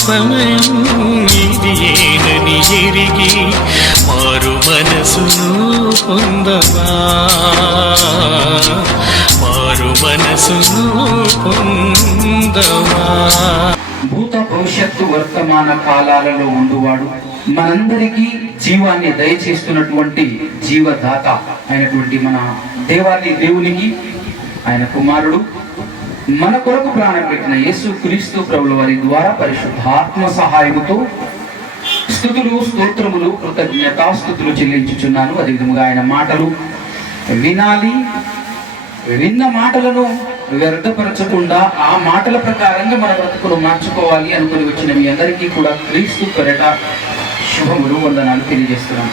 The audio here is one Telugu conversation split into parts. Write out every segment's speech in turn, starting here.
సమయం ఇది ఏనని ఎరిగి మారు మనసును పొందవా, మారు మనసును పొందవా. భూత భవిష్యత్తు వర్తమాన కాలాలలో ఉండువాడు, మనందరికీ జీవాన్ని దయచేస్తున్నటువంటి జీవదాత అయినటువంటి మన దేవునికి, ఆయన కుమారుడు, మన కొరకు ప్రాణం పెట్టిన యేసు క్రీస్తు ప్రభుల వారి ద్వారా పరిశుద్ధాత్మ సహాయముతో స్తుతులు, స్తోత్రములు, కృతజ్ఞతాస్తుతులు చెల్లించుచున్నాను. అదేవిధంగా ఆయన మాటలు వినాలి, విన్న మాటలను వ్యర్థపరచకుండా ఆ మాటల ప్రకారంగా మన బ్రతుకును మార్చుకోవాలి అనుకుని వచ్చిన మీ అందరికీ కూడా క్రీస్తు పేరిట శుభములు, వందనాలు తెలియజేస్తున్నాం.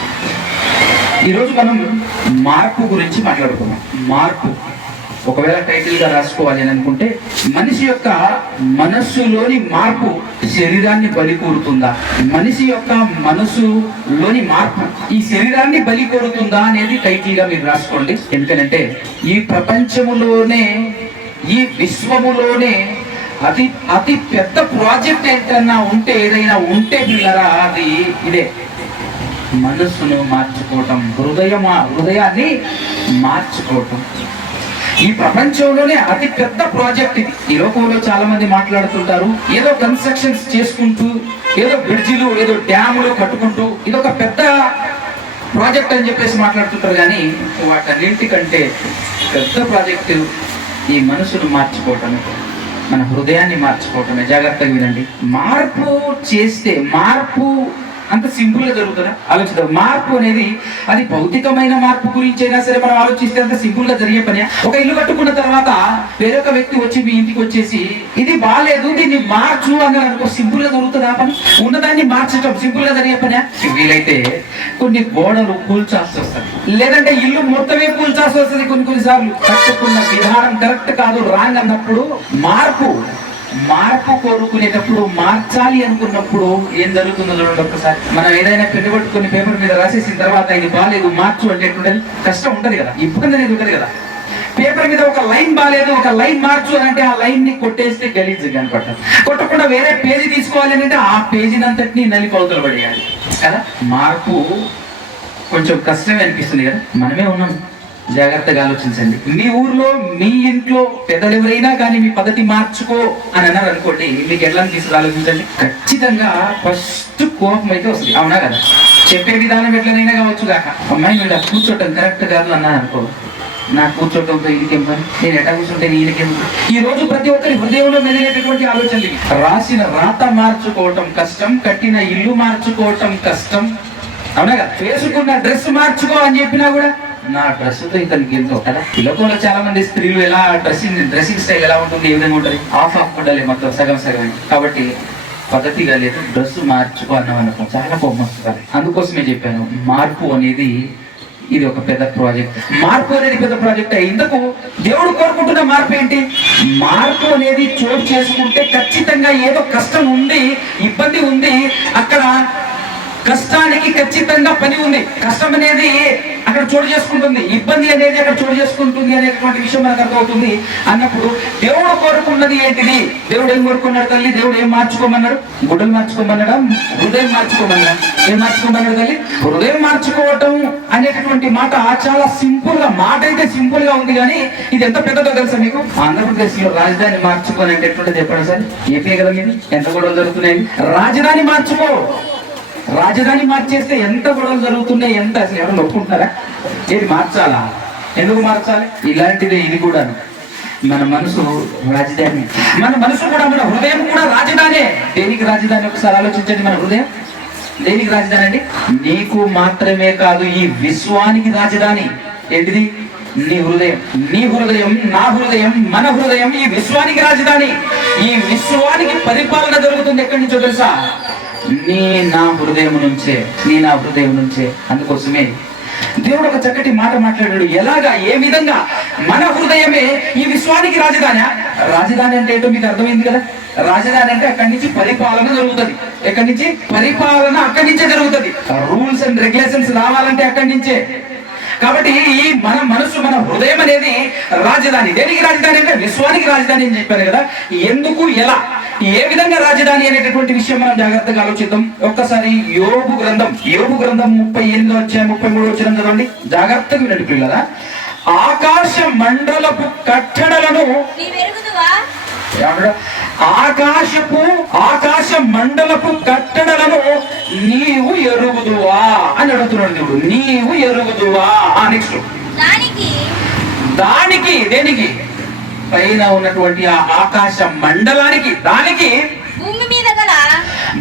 ఈరోజు మనం మార్పు గురించి మాట్లాడుకున్నాం. మార్పు ఒకవేళ టైటిల్ గా రాసుకోవాలి అని అనుకుంటే, మనిషి యొక్క మనస్సులోని మార్పు శరీరాన్ని బలి కోరుతుందా, మనిషి యొక్క మనస్సులోని మార్పు ఈ శరీరాన్ని బలి కోరుతుందా అనేది టైటిల్ గా మీరు రాసుకోండి. ఎందుకంటే ఈ ప్రపంచములోనే, ఈ విశ్వములోనే అతి పెద్ద ప్రాజెక్ట్ ఏంటన్నా ఉంటే, ఏదైనా ఉంటే పిల్లరా, అది ఇదే. మనస్సును మార్చుకోవటం, హృదయాన్ని మార్చుకోవటం ఈ ప్రపంచంలోనే అతి పెద్ద ప్రాజెక్ట్ ఇది. ఈ లోకంలో చాలా మంది మాట్లాడుతుంటారు, ఏదో కన్స్ట్రక్షన్స్ చేసుకుంటూ, ఏదో బ్రిడ్జిలు, ఏదో డ్యాములు కట్టుకుంటూ ఇదొక పెద్ద ప్రాజెక్ట్ అని చెప్పేసి మాట్లాడుతుంటారు. కానీ వాటన్నింటికంటే పెద్ద ప్రాజెక్టు ఈ మనసును మార్చుకోవటమే, మన హృదయాన్ని మార్చుకోవటమే. జాగ్రత్తగా వినండి. మార్పు చేస్తే, మార్పు అంత సింపుల్ గా జరుగుతుందా? ఆలోచిద్దాం. మార్పు అనేది అది భౌతికమైన మార్పు గురించి అయినా సరే మనం ఆలోచిస్తే అంత సింపుల్ గా జరిగే పని. ఒక ఇల్లు కట్టుకున్న తర్వాత వేరొక వ్యక్తి వచ్చి మీ ఇంటికి వచ్చేసి ఇది బాగాలేదు, దీన్ని మార్చు అన్నారు అనుకో, సింపుల్ గా జరుగుతుందా పని? ఉన్నదాన్ని మార్చడం సింపుల్ గా జరిగే పని. వీలైతే కొన్ని గోడలు కూల్చాల్సి వస్తుంది, లేదంటే ఇల్లు మొత్తమే కూల్చాల్సి వస్తుంది. కొన్నిసార్లు కట్టుకున్న విధానం కరెక్ట్ కాదు, రాంగ్ అన్నప్పుడు మార్పు కోరుకునేటప్పుడు, మార్చాలి అనుకున్నప్పుడు ఏం జరుగుతుందో చూడండి ఒక్కసారి. మనం ఏదైనా పెన్ను పట్టుకుని పేపర్ మీద రాసేసిన తర్వాత ఇది బాగాలేదు మార్చు అంటే ఎట్లుంటది? కష్టం ఉంటది కదా, ఇబ్బంది అనేది ఉంటది కదా. పేపర్ మీద ఒక లైన్ బాగాలేదు, ఒక లైన్ మార్చు అని అంటే ఆ లైన్ ని కొట్టేస్తే గలీజ్ కనపడతారు. కొట్టకుండా వేరే పేజీ తీసుకోవాలి అంటే ఆ పేజీని అంతటిని నలిపవతలు పడేయాలి కదా. మార్పు కొంచెం కష్టమే అనిపిస్తుంది కదా. మనమే ఉన్నాం, జాగ్రత్తగా ఆలోచించండి. మీ ఊర్లో, మీ ఇంట్లో పెద్దలు ఎవరైనా కానీ మీ పద్ధతి మార్చుకో అని అన్నారు అనుకోండి, మీకు ఎట్లా అనిపిస్తుంది ఆలోచించండి. ఖచ్చితంగా ఫస్ట్ కోపం అయితే వస్తుంది, అవునా కదా? చెప్పే విధానం ఎట్లనైనా కావచ్చు కాక, అమ్మాయి మీరు కూర్చోటం కరెక్ట్ కాదు అన్నా అనుకో, నాకు కూర్చోటంతో ఈయనకేం పని, నేను ఎట్లా కూర్చుంటే ఈయనకేం. ఈ రోజు ప్రతి ఒక్కరి హృదయంలో మెదిలేటటువంటి ఆలోచనలు. రాసిన రాత మార్చుకోవటం కష్టం, కట్టిన ఇల్లు మార్చుకోవటం కష్టం, అవునా కదా? వేసుకున్న డ్రెస్ మార్చుకో అని చెప్పినా కూడా నా డ్రెస్సుతో ఇతనికి ఎంతో కదా. లోకంలో చాలా మంది స్త్రీలు ఎలా డ్రెస్సింగ్ స్టైల్ ఎలా ఉంటుంది, ఏ విధంగా ఉంటుంది, ఆఫ్ ఉండాలి, మొత్తం సగం సగం. కాబట్టి పద్ధతిగా లేదు, డ్రెస్ మార్చుకో అన్నాం అనుకో, చాలా కోపం వస్తుంది. అందుకోసమే చెప్పాను, మార్పు అనేది ఇది ఒక పెద్ద ప్రాజెక్ట్. మార్పు అనేది పెద్ద ప్రాజెక్ట్. ఇందుకు దేవుడు కోరుకుంటున్న మార్పు ఏంటి? మార్పు అనేది చోటు చేసుకుంటే ఖచ్చితంగా ఏదో కష్టం ఉంది, ఇబ్బంది ఉంది, అక్కడ కష్టానికి ఖచ్చితంగా పని ఉంది. కష్టం అనేది అక్కడ చోటు చేసుకుంటుంది, ఇబ్బంది అనేది అక్కడ చోటు చేసుకుంటుంది అనేటువంటి విషయం మనకు అర్థమవుతుంది. అన్నప్పుడు దేవుడు కోరుకున్నది ఏంటిది? దేవుడు ఏం కోరుకున్నాడు తల్లి? దేవుడు ఏం మార్చుకోమన్నాడు? గుడ్డలు మార్చుకోమన్నాడా? హృదయం మార్చుకోమన్నాడా? ఏం మార్చుకోమన్నాడు తల్లి? హృదయం మార్చుకోవటం అనేటటువంటి మాట చాలా సింపుల్ గా, మాట అయితే సింపుల్ గా ఉంది, కానీ ఇది ఎంత పెద్దదో తెలుసా మీకు? ఆంధ్రప్రదేశ్ లో రాజధాని మార్చుకోని అంటే ఎట్లుంటే చెప్పండి సార్. ఏపీ కదా మీది, ఎంత గొడవలు జరుగుతున్నాయి. రాజధాని మార్చుకో, రాజధాని మార్చేస్తే ఎంత గొడవలు జరుగుతున్నాయి, ఎంత అసలు ఎవరు ఒప్పుకుంటారా? ఏది మార్చాలా? ఎందుకు మార్చాలి? ఇలాంటిదే ఇది కూడా. మన మనసు రాజధాని, మన మనసు కూడా, మన హృదయం కూడా రాజధానే. దేనికి రాజధాని? ఒకసారి ఆలోచించండి. మన హృదయం దేనికి రాజధాని అండి? నీకు మాత్రమే కాదు, ఈ విశ్వానికి రాజధాని. ఏంటిది? నీ హృదయం. నీ హృదయం, నా హృదయం, మన హృదయం ఈ విశ్వానికి రాజధాని. ఈ విశ్వానికి పరిపాలన జరుగుతుంది ఎక్కడి నుంచో తెలుసా? నా హృదయం నుంచే. అందుకోసమే దేవుడు ఒక చక్కటి మాట మాట్లాడాడు. ఎలాగా, ఏ విధంగా? మన హృదయమే ఈ విశ్వానికి రాజధాని. రాజధాని అంటే ఏంటో మీకు అర్థమైంది కదా. రాజధాని అంటే అక్కడి నుంచి పరిపాలన జరుగుతుంది. ఎక్కడి నుంచి? పరిపాలన అక్కడి నుంచే జరుగుతుంది. రూల్స్ అండ్ రెగ్యులేషన్స్ రావాలంటే అక్కడి నుంచే. కాబట్టి ఈ మన మనసు, మన హృదయం అనేది రాజధాని. దేనికి రాజధాని అంటే విశ్వానికి రాజధాని అని చెప్పారు కదా. ఎందుకు, ఎలా? ఏ విధంగా రాజధాని అనేటటువంటి విషయం మనం జాగ్రత్తగా ఆలోచిద్దాం. ఒక్కసారి యోబు గ్రంథం 38వ అధ్యాయం 33వ వచనం చదవండి. జాగ్రత్తగా వినండి పిల్లరా. ఆకాశ మండలపు కట్టడలను ఆకాశ మండలపు కట్టడలను నీవు ఎరుగుదువా అని అడుగుతున్నాడు దేవుడు. నీవు ఎరుగుదువా. నెక్స్ట్ దానికి దేనికి? పైన ఉన్నటువంటి ఆ ఆకాశ మండలానికి, దానికి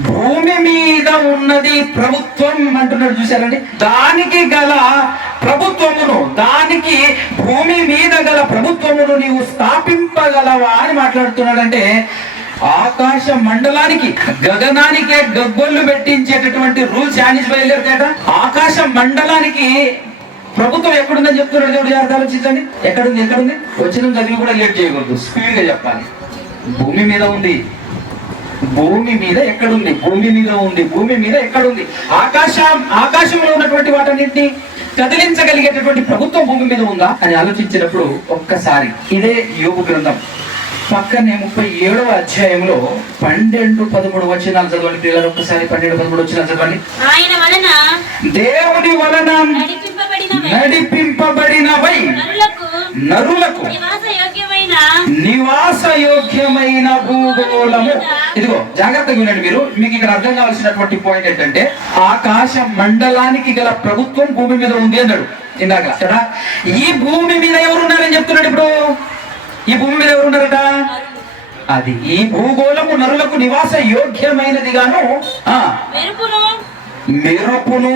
భూమి మీద ఉన్నది ప్రభుత్వం అంటున్నాడు. చూశారండి, దానికి గల ప్రభుత్వమును, దానికి భూమి మీద గల ప్రభుత్వమును నీవు స్థాపింపగలవా అని మాట్లాడుతున్నాడంటే ఆకాశ మండలానికి, గగనానికే గగ్గొల్లు పెట్టించేటటువంటి రూల్స్ యానిస్ బయలుదేరుతాయట. ఆకాశ మండలానికి ప్రభుత్వం ఎక్కడుందని చెప్తున్నాడు దేవుడు. జాగ్రత్త ఆలోచించండి. ఎక్కడుంది? వచ్చిన చదివి కూడా లేట్ చేయకూడదు, స్పీడ్ గా చెప్పాలి. భూమి మీద ఉంది. భూమి మీద ఎక్కడుంది? భూమి మీద ఉంది. భూమి మీద ఎక్కడుంది? ఆకాశంలో ఉన్నటువంటి వాటన్నింటినీ కదిలించగలిగేటటువంటి ప్రభుత్వం భూమి మీద ఉందా అని ఆలోచించినప్పుడు ఒక్కసారి ఇదే యోబు గ్రంథం పక్కనే 37వ అధ్యాయంలో 12-13 వచనాలు చదవండి పిల్లలు. ఒక్కసారి 12-13 వచనాలు చదవండి. ఆయన వలన దేవుని వలన నడిపింపబడినవై నరులకు నివాస యోగ్యమైన భూగోళము. ఇదిగో జాగ్రత్తగా వినండి మీరు. మీకు ఇక్కడ అర్థం కావాల్సినటువంటి పాయింట్ ఏంటంటే ఆకాశ మండలానికి గల ప్రభుత్వం భూమి మీద ఉంది అన్నాడు ఇందాక కదా. ఈ భూమి మీద ఎవరున్నారని చెప్తున్నాడు ఇప్పుడు. ఈ భూమి మీద ఎవరున్నారట? అది ఈ భూగోళము నరులకు నివాస యోగ్యమైనదిగాను మెరుపును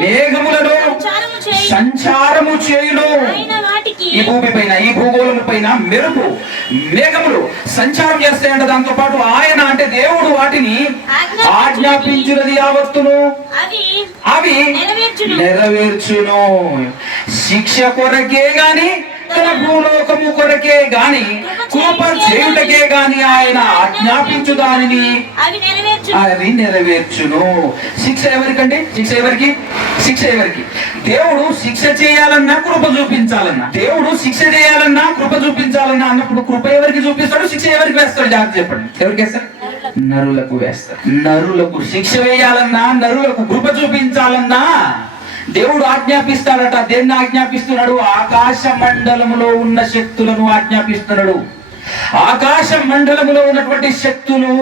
మేఘములను సంచారము చేయును. ఈ భూమి పైన, ఈ భూగోళము పైన మెరుపు మేఘములు సంచారం చేస్తాయంట. దాంతో పాటు ఆయన అంటే దేవుడు వాటిని ఆజ్ఞాపించినది యావత్తును అవి నెరవేర్చును. శిక్ష కొరకే గాని తన భూలోకము కొరకే గాని కృప చేయుటకే గాని ఆయన ఆజ్ఞాపించు దానిని అవి నెరవేర్చును. శిక్ష ఎవరికండి? శిక్ష ఎవరికి? దేవుడు శిక్ష చేయాలన్నా కృప చూపించాలన్నా, దేవుడు శిక్ష చేయాలన్నా కృప చూపించాలన్నా అన్నప్పుడు కృప ఎవరికి చూపిస్తాడు? శిక్ష ఎవరికి వేస్తాడు? జాగ్రత్త చెప్పండి. ఎవరికి వేస్తాడు? నరులకు వేస్తాడు. నరులకు శిక్ష వేయాలన్నా, నరులకు కృప చూపించాలన్నా దేవుడు ఆజ్ఞాపిస్తాడట. దేన్ని ఆజ్ఞాపిస్తున్నాడు? ఆకాశ మండలములో ఉన్న శక్తులను ఆజ్ఞాపిస్తున్నాడు. ఆకాశ మండలములో ఉన్నటువంటి శక్తులు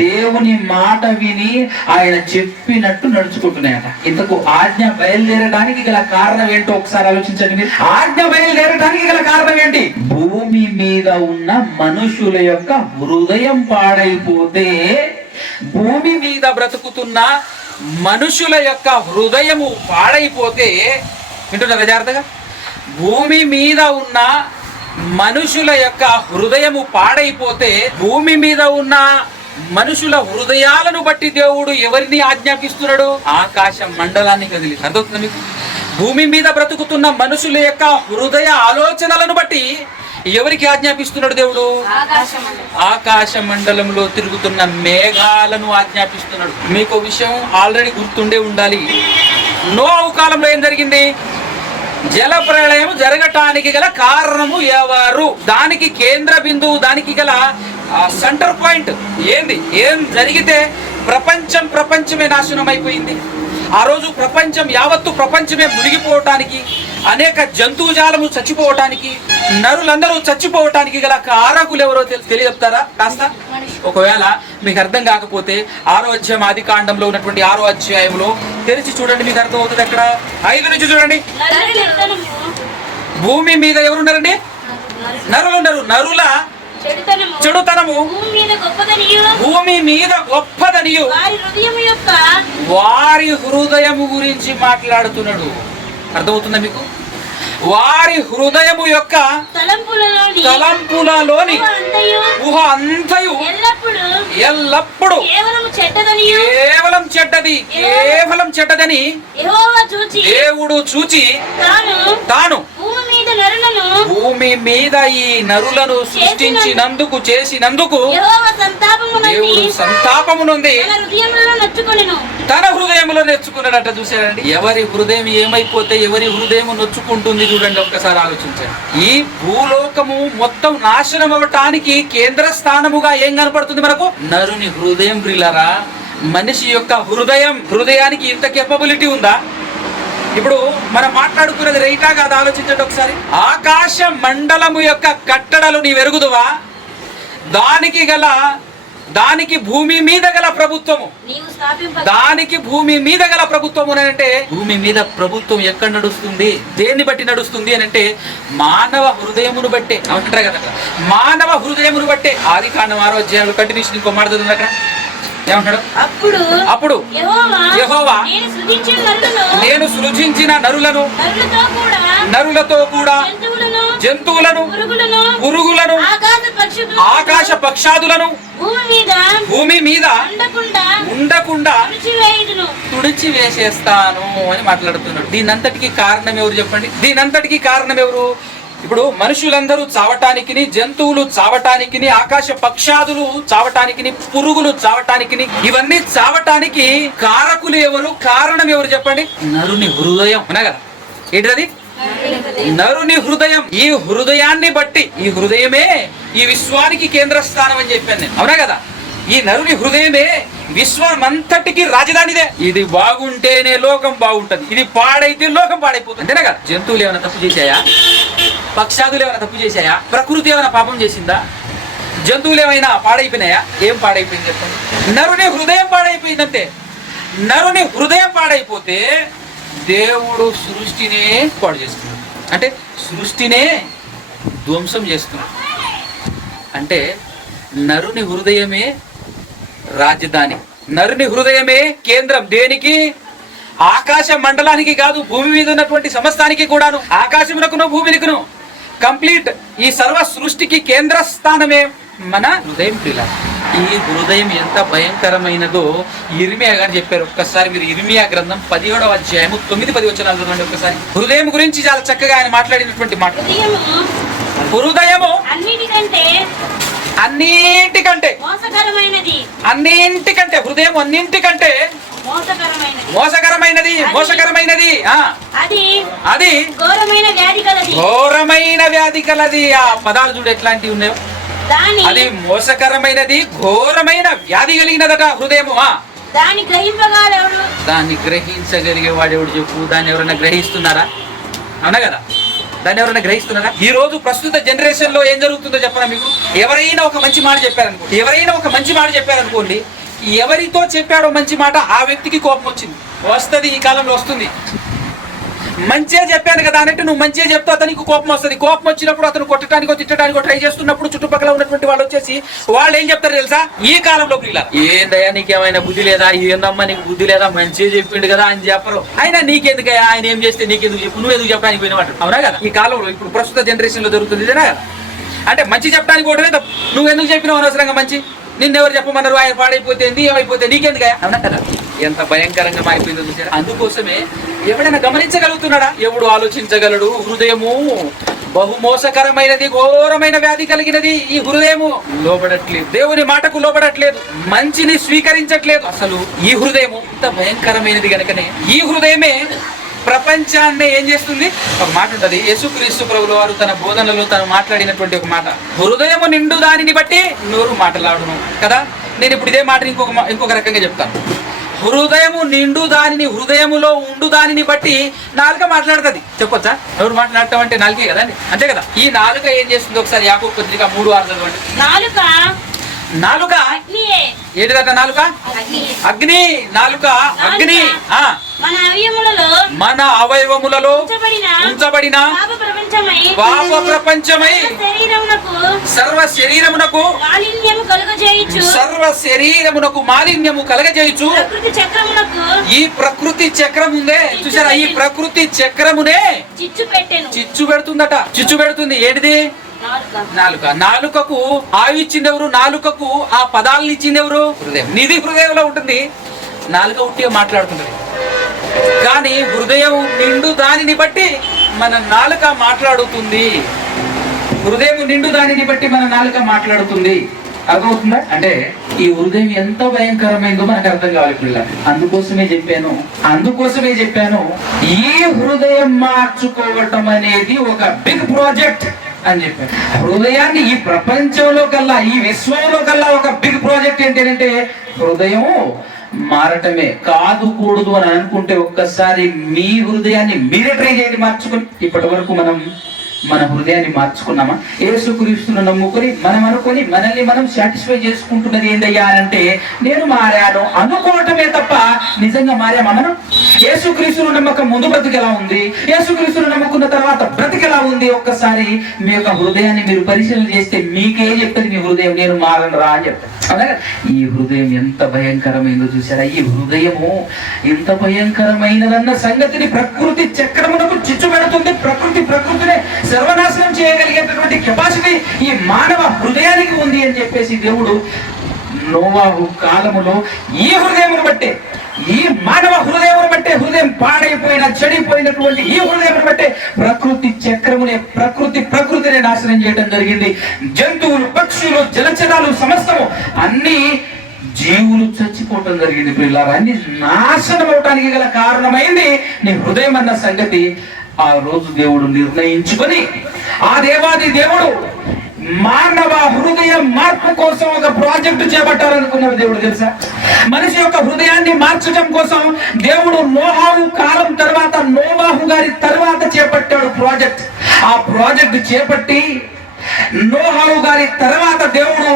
దేవుని మాట విని ఆయన చెప్పినట్టు నడుచుకుంటున్నాయట. ఇంతకు ఆజ్ఞ బయలుదేరడానికి గల కారణం ఏంటో ఒకసారి ఆలోచించండి మీరు. ఆజ్ఞ బయలుదేరడానికి గల కారణం ఏంటి? భూమి మీద ఉన్న మనుషుల యొక్క హృదయం పాడైపోతే, భూమి మీద బ్రతుకుతున్న మనుషుల యొక్క హృదయము పాడైపోతే, వింటున్నారా జాగ్రత్తగా? భూమి మీద ఉన్న మనుషుల యొక్క హృదయము పాడైపోతే, భూమి మీద ఉన్న మనుషుల హృదయాలను బట్టి దేవుడు ఎవరిని ఆజ్ఞాపిస్తున్నాడు? ఆకాశ మండలాన్ని కదిలి. అర్థమవుతుంది మీకు? భూమి మీద బ్రతుకుతున్న మనుషుల యొక్క హృదయ ఆలోచనలను బట్టి ఎవరికి ఆజ్ఞాపిస్తున్నాడు దేవుడు? ఆకాశ మండలంలో తిరుగుతున్న మేఘాలను ఆజ్ఞాపిస్తున్నాడు. మీకు విషయం ఆల్రెడీ గుర్తుండే ఉండాలి. నోహు కాలంలో ఏం జరిగింది? జల ప్రళయం జరగటానికి గల కారణము ఎవరు? దానికి కేంద్ర బిందువు, దానికి గల సెంటర్ పాయింట్ ఏంది? ఏం జరిగితే ప్రపంచమే నాశనం అయిపోయింది? ఆ రోజు యావత్తు ప్రపంచమే మునిగిపోవటానికి, అనేక జంతువుజాలము చచ్చిపోవటానికి, నరులందరూ చచ్చిపోవటానికి గల కారకులు ఎవరో తెలియజెప్తారా కాస్త? ఒకవేళ మీకు అర్థం కాకపోతే 6వ అధ్యాయం ఆది కాండంలో ఉన్నటువంటి 6వ అధ్యాయంలో తెరిచి చూడండి, మీకు అర్థం అవుతుంది. అక్కడ 5 నుంచి చూడండి. భూమి మీద ఎవరున్నారండి? నరుల చెడుతనము భూమి మీద గొప్పదనియు వారి హృదయము గురించి మాట్లాడుతున్నాడు. అర్థమవుతుందా మీకు? వారి హృదయము యొక్క తలంపులలోని ఊహ అంతయు ఎల్లప్పుడు కేవలం చెడ్డదని దేవుడు చూచి తాను నరులను భూమి మీద ఈ నరులను సృష్టించినందుకు చేసినందుకు యెహోవా సంతాపము దేవుడు సంతాపము నుండి తన హృదయములో నొచ్చుకొనెను. తన హృదయంలో నేర్చుకున్నాడట. చూసారండి, ఎవరి హృదయం ఏమైపోతే ఎవరి హృదయం నొచ్చుకుంటుంది చూడండి, ఒక్కసారి ఆలోచించండి. ఈ భూలోకము మొత్తం నాశనం అవ్వటానికి కేంద్ర స్థానముగా ఏం కనపడుతుంది మనకు? నరుని హృదయం. ప్రియులారా, మనిషి యొక్క హృదయానికి ఇంత కెపబిలిటీ ఉందా? ఇప్పుడు మనం మాట్లాడుకున్నది రైటా కాదు, ఆలోచించండి ఒకసారి. ఆకాశ మండలము యొక్క కట్టడలు నీ వెరుగుదువా? దానికి భూమి మీద గల ప్రభుత్వము, నీవు స్థాపింప దానికి భూమి మీద గల ప్రభుత్వము అని అంటే, భూమి మీద ప్రభుత్వం ఎక్కడ నడుస్తుంది, దేన్ని బట్టి నడుస్తుంది అని అంటే మానవ హృదయమును బట్టే. అంటారు కదా, మానవ హృదయమును బట్టే. ఆది కాండం 6వ అధ్యాయంలో కంటిన్యూషన్ ఇంకో మాట చదువుతుంది అక్కడ. ఏమంటాడు? అప్పుడు యెహోవా నేను సృజించిన నరులతో కూడా జంతువులను పురుగులను ఆకాశ పక్షాదులను భూమి మీద ఉండకుండా తుడిచి వేసేస్తాను అని మాట్లాడుతున్నాడు. దీనంతటికి కారణం ఎవరు చెప్పండి? దీనంతటికి కారణం ఎవరు? ఇప్పుడు మనుషులందరూ చావటానికి, జంతువులు చావటానికి, ఆకాశ పక్షాదులు చావటానికి, పురుగులు చావటానికి, ఇవన్నీ చావటానికి కారకులు ఎవరు? కారణం ఎవరు చెప్పండి? నరుని హృదయం. అవునా కదా? ఏంటది? నరుని హృదయం. ఈ హృదయాన్ని బట్టి, ఈ హృదయమే ఈ విశ్వానికి కేంద్ర స్థానం అని చెప్పాను నేను. అవునా కదా? ఈ నరుని హృదయమే విశ్వమంతటికి రాజధానిదే. ఇది బాగుంటేనే లోకం బాగుంటది, ఇది పాడైతే లోకం పాడైపోతుంది. అంతేనా కదా? జంతువులు ఏమైనా తప్పు చేశాయా? పక్షాదులు ఏమైనా తప్పు చేశాయా? ప్రకృతి ఏమైనా పాపం చేసిందా? జంతువులు ఏమైనా పాడైపోయినాయా? ఏం పాడైపోయింది చెప్పండి? నరుని హృదయం పాడైపోయిందంతే. నరుని హృదయం పాడైపోతే దేవుడు సృష్టినే పాడు చేస్తున్నాడు. అంటే సృష్టినే ధ్వంసం చేస్తున్నాడు. అంటే నరుని హృదయమే రాజధాని, నరుని హృదయమే కేంద్రం. దేనికి? ఆకాశ మండలానికి కాదు, భూమి మీద ఉన్నటువంటి సమస్తానికి కూడాను, ఆకాశమునకును భూమినికును, కంప్లీట్ ఈ సర్వ సృష్టికి కేంద్ర స్థానమే మన హృదయం. ప్రియుల, ఈ హృదయం ఎంత భయంకరమైనదో ఇర్మియా గారు చెప్పారు. ఒక్కసారి మీరు ఇర్మియా గ్రంథం 17వ అధ్యాయము 9-10 వచనాలు చదవండి ఒకసారి. హృదయం గురించి చాలా చక్కగా ఆయన మాట్లాడినటువంటి మాట. హృదయము అన్నింటికంటే హృదయం అన్నింటికంటే మోసకరమైనది. అది ఘోరమైన వ్యాధి కలది. ఆ పదాలు చూడు ఎట్లాంటివి ఉన్నాయో. అది మోసకరమైనది, ఘోరమైన వ్యాధి కలిగినదట హృదయము. దాన్ని గ్రహించగలిగే వాడు ఎవడు చెప్పు? దాన్ని ఎవరైనా గ్రహిస్తున్నారా? అవునా కదా? దాన్ని ఎవరైనా గ్రహిస్తున్నారా? ఈ రోజు ప్రస్తుత జనరేషన్ లో ఏం జరుగుతుందో చెప్పరా మీకు? ఎవరైనా ఒక మంచి మాట చెప్పారనుకోండి, ఎవరితో చెప్పాడో మంచి మాట ఆ వ్యక్తికి కోపం వచ్చింది, వస్తుంది. ఈ కాలంలో వస్తుంది. మంచిగా చెప్పాను కదా అన్నట్టు నువ్వు మంచిగా చెప్తే అతనికి కోపం వస్తుంది. కోపం వచ్చినప్పుడు అతను కొట్టడానికో తిట్టడానికో ట్రై చేస్తున్నప్పుడు చుట్టుపక్కల ఉన్నటువంటి వాళ్ళు వచ్చేసి వాళ్ళు ఏం చెప్తారు తెలుసా? ఈ కాలంలో పిల్లలు, ఏందయ్యా నీకేమైనా బుద్ధి లేదా? ఏందమ్మా నీకు బుద్ధి లేదా? మంచిగా చెప్పిండు కదా అని చెప్పరు. అయినా నీకెందుకయ్యా, ఆయన ఏం చేస్తే నీకెందుకు చెప్పు, నువ్వు ఎందుకు చెప్పడానికి పోయినవాడు? అవునా కదా? ఈ కాలంలో ఇప్పుడు ప్రస్తుత జనరేషన్ లో జరుగుతుంది ఇదేనా కదా? అంటే మంచి చెప్పడానికి ఒకటే తప్పు. నువ్వు ఎందుకు చెప్పినావు అనవసరంగా మంచి? నిన్నెవరు చెప్పమన్నారు? ఆయన పాడైపోతే ఏమైపోతే నీకెందుకయ్యా? అవునా కదా? ఎంత భయంకరంగా మారిపోయిందో చూసారా? అందుకోసమే ఎవడైనా గమనించగలుగుతున్నాడా? ఎవడు ఆలోచించగలడు? హృదయము బహుమోసకరమైనది, ఘోరమైన వ్యాధి కలిగినది. ఈ హృదయము లోబడట్లేదు, దేవుని మాటకు లోబడట్లేదు, మంచిని స్వీకరించట్లేదు. అసలు ఈ హృదయము ఇంత భయంకరమైనది గనుకనే ఈ హృదయమే ప్రపంచాన్ని ఏం చేస్తుంది? ఒక మాట ఉంటది, యేసుక్రీస్తు ప్రభుల వారు తన బోధనలో తను మాట్లాడినటువంటి ఒక మాట, హృదయము నిండు దానిని బట్టి నోరు మాట్లాడును కదా. నేను ఇప్పుడు ఇదే మాట ఇంకొక రకంగా చెప్తాను. హృదయము నిండు దానిని, హృదయములో ఉండు దానిని బట్టి నాలుక మాట్లాడుతుంది. చెప్పొచ్చా? ఎవరు మాట్లాడటం అంటే నాలుకే కదండి, అంతే కదా? ఈ నాలుక ఏం చేస్తుంది? ఒకసారి యాకోబు పత్రిక 3:6 చదవండి. నాలుక ఏంటిదట? నాలుక అగ్ని. నాలుక అగ్ని. మన అవయవములలో ఉంచబడిన పాప ప్రపంచమై సర్వ శరీరమునకు మాలిన్యము కలగజేయుచు ఈ ప్రకృతి చక్రం ఉందే చూసారా? ఈ ప్రకృతి చక్రమునే చిచ్చు పెడుతుందట. చిచ్చు పెడుతుంది. ఏంటిది? నాలుక. నాలుకకు ఆయువు ఇచ్చింది ఎవరు? నాలుకకు ఆ పదాలను ఇచ్చింది ఎవరు? హృదయం. నిధి హృదయంలో ఉంటుంది. నాలుక ఉట్టిగా మాట్లాడుతుంది. కానీ హృదయం నిండు దానిని బట్టి మన నాలుక మాట్లాడుతుంది. హృదయం నిండు దానిని బట్టి మన నాలుక మాట్లాడుతుంది. అర్థమవుతుందా? అంటే ఈ హృదయం ఎంత భయంకరమైందో మనకు అర్థం కావాలి పిల్లలు. అందుకోసమే చెప్పాను ఈ హృదయం మార్చుకోవటం అనేది ఒక బిగ్ ప్రాజెక్ట్ అని చెప్పాను. హృదయాన్ని ఈ ప్రపంచంలో కల్లా, ఈ విశ్వంలో కల్లా ఒక బిగ్ ప్రాజెక్ట్ ఏంటంటే హృదయం మారటమే. కాదు కూడదు అని అనుకుంటే ఒక్కసారి మీ హృదయాన్ని మీరే ట్రై చేయండి మార్చుకొని. ఇప్పటి వరకు మనం మన హృదయాన్ని మార్చుకున్నామా? యేసుక్రీస్తును నమ్ముకొని మనం అనుకొని మనల్ని మనం సాటిస్ఫై చేసుకుంటున్నది ఏందయ్యా అంటే నేను మారాను అనుకోవటమే తప్ప నిజంగా మారామా మనం? యేసుక్రీస్తును నమ్మకం ముందు బ్రతికి ఎలా ఉంది, యేసుక్రీస్తును నమ్ముకున్న తర్వాత బ్రతికి ఎలా ఉంది? ఒక్కసారి మీ యొక్క హృదయాన్ని మీరు పరిశీలన చేస్తే మీకే చెప్తుంది మీ హృదయం నేను మారను రా అని చెప్తాను. అలాగే ఈ హృదయం ఎంత భయంకరమైందో చూసారా? ఈ హృదయము ఎంత భయంకరమైనదన్న సంగతిని ప్రకృతి చక్రమునకు చిచ్చు పెడుతుంది. ప్రకృతినే సర్వనాశనం చేయగలిగేటటువంటి కెపాసిటీ ఈ మానవ హృదయానికి ఉంది అని చెప్పేసి దేవుడు నోవాహు కాలములో ఈ హృదయమును బట్టే, ఈ మానవ హృదయమును బట్టే, హృదయం పాడైపోయిన చెడిపోయినటువంటి ఈ హృదయమును బట్టే ప్రకృతి చక్రమునే ప్రకృతిని నాశనం చేయడం జరిగింది. జంతువులు, పక్షులు, జలచరాలు సమస్తము అన్ని జీవులు చచ్చిపోవటం జరిగింది. పిల్లలు అన్ని నాశనం అవటానికి గల కారణమైంది నీ హృదయం అన్న సంగతి ఆ రోజు దేవుడు నిర్ణయించుకొని ఆ దేవాది దేవుడు మానవ హృదయ మార్పు కోసం ఒక ప్రాజెక్టు చేపట్టాలనుకున్నాడు దేవుడు. తెలుసా, మనిషి యొక్క హృదయాన్ని మార్చడం కోసం దేవుడు నోవాహు కాలం తర్వాత, నోవాహు గారి తర్వాత చేపట్టాడు ప్రాజెక్ట్. ఆ ప్రాజెక్ట్ చేపట్టి నోవాహు గారి తర్వాత దేవుడు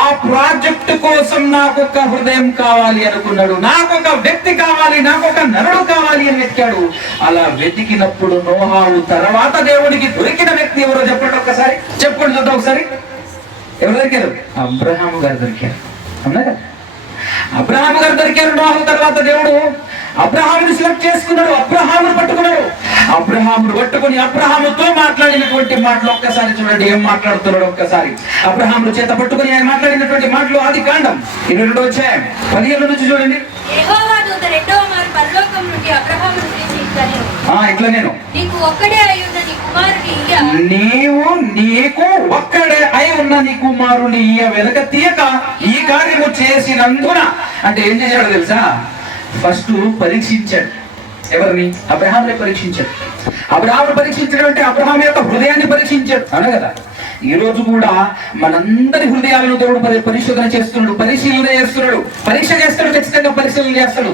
ఆ ప్రాజెక్టు కోసం నాకొక హృదయం కావాలి అనుకున్నాడు. నాకొక వ్యక్తి కావాలి, నాకొక నరుడు కావాలి అని వెతికాడు. అలా వెతికినప్పుడు నోవాహు తర్వాత దేవుడికి దొరికిన వ్యక్తి ఎవరో చెప్పండి ఒకసారి. చెప్పండి చూద్దాం ఒకసారి. ఎవరు దొరికారు? అబ్రహాము గారు దొరికారు. అవునా కదా? అబ్రహాము గారు దొరికారు. నోవాహు తర్వాత దేవుడు అబ్రహాముని సెలెక్ట్ చేసుకున్నాడు. అబ్రహామును పట్టుకున్నాడు. అబ్రహామును పట్టుకుని అబ్రహాముతో మాట్లాడినటువంటి మాటలు ఒక్కసారి చూడండి. ఏం మాట్లాడుతున్నాడు ఒక్కసారి. అబ్రహామును చేత పట్టుకుని ఆయన మాట్లాడినటువంటి మాటలు ఆదికాండం 22వ అధ్యాయం 15 నుంచి చూడండి. యెహోవా దూత రెండవ మారు పరలోకం నుండి అబ్రహామును పిలిచి ఇట్లనెను, ఇట్లా నేను నీకు ఒక్కడే అయి ఉన్న నీ కుమారుని ఇయ్య. నీకు ఒక్కడే అయి ఉన్న నీ కుమారుని ఇయ్య వెనక తీయక ఈ కార్యము చేసినందున. అంటే ఏం చేశాడు తెలుసా? ఫస్ట్ పరీక్షించాడు. ఎవరిని? అబ్రహాముని పరీక్షించాడు. అబ్రహామును పరీక్షించడం అంటే అబ్రహాం యొక్క హృదయాన్ని పరీక్షించాడు. అన కదా? ఈ రోజు కూడా మనందరి హృదయాలను దేవుడు పరిశోధన చేస్తున్నాడు, పరిశీలన చేస్తున్నాడు, పరీక్ష చేస్తాడు. ఖచ్చితంగా పరిశీలన చేస్తాడు.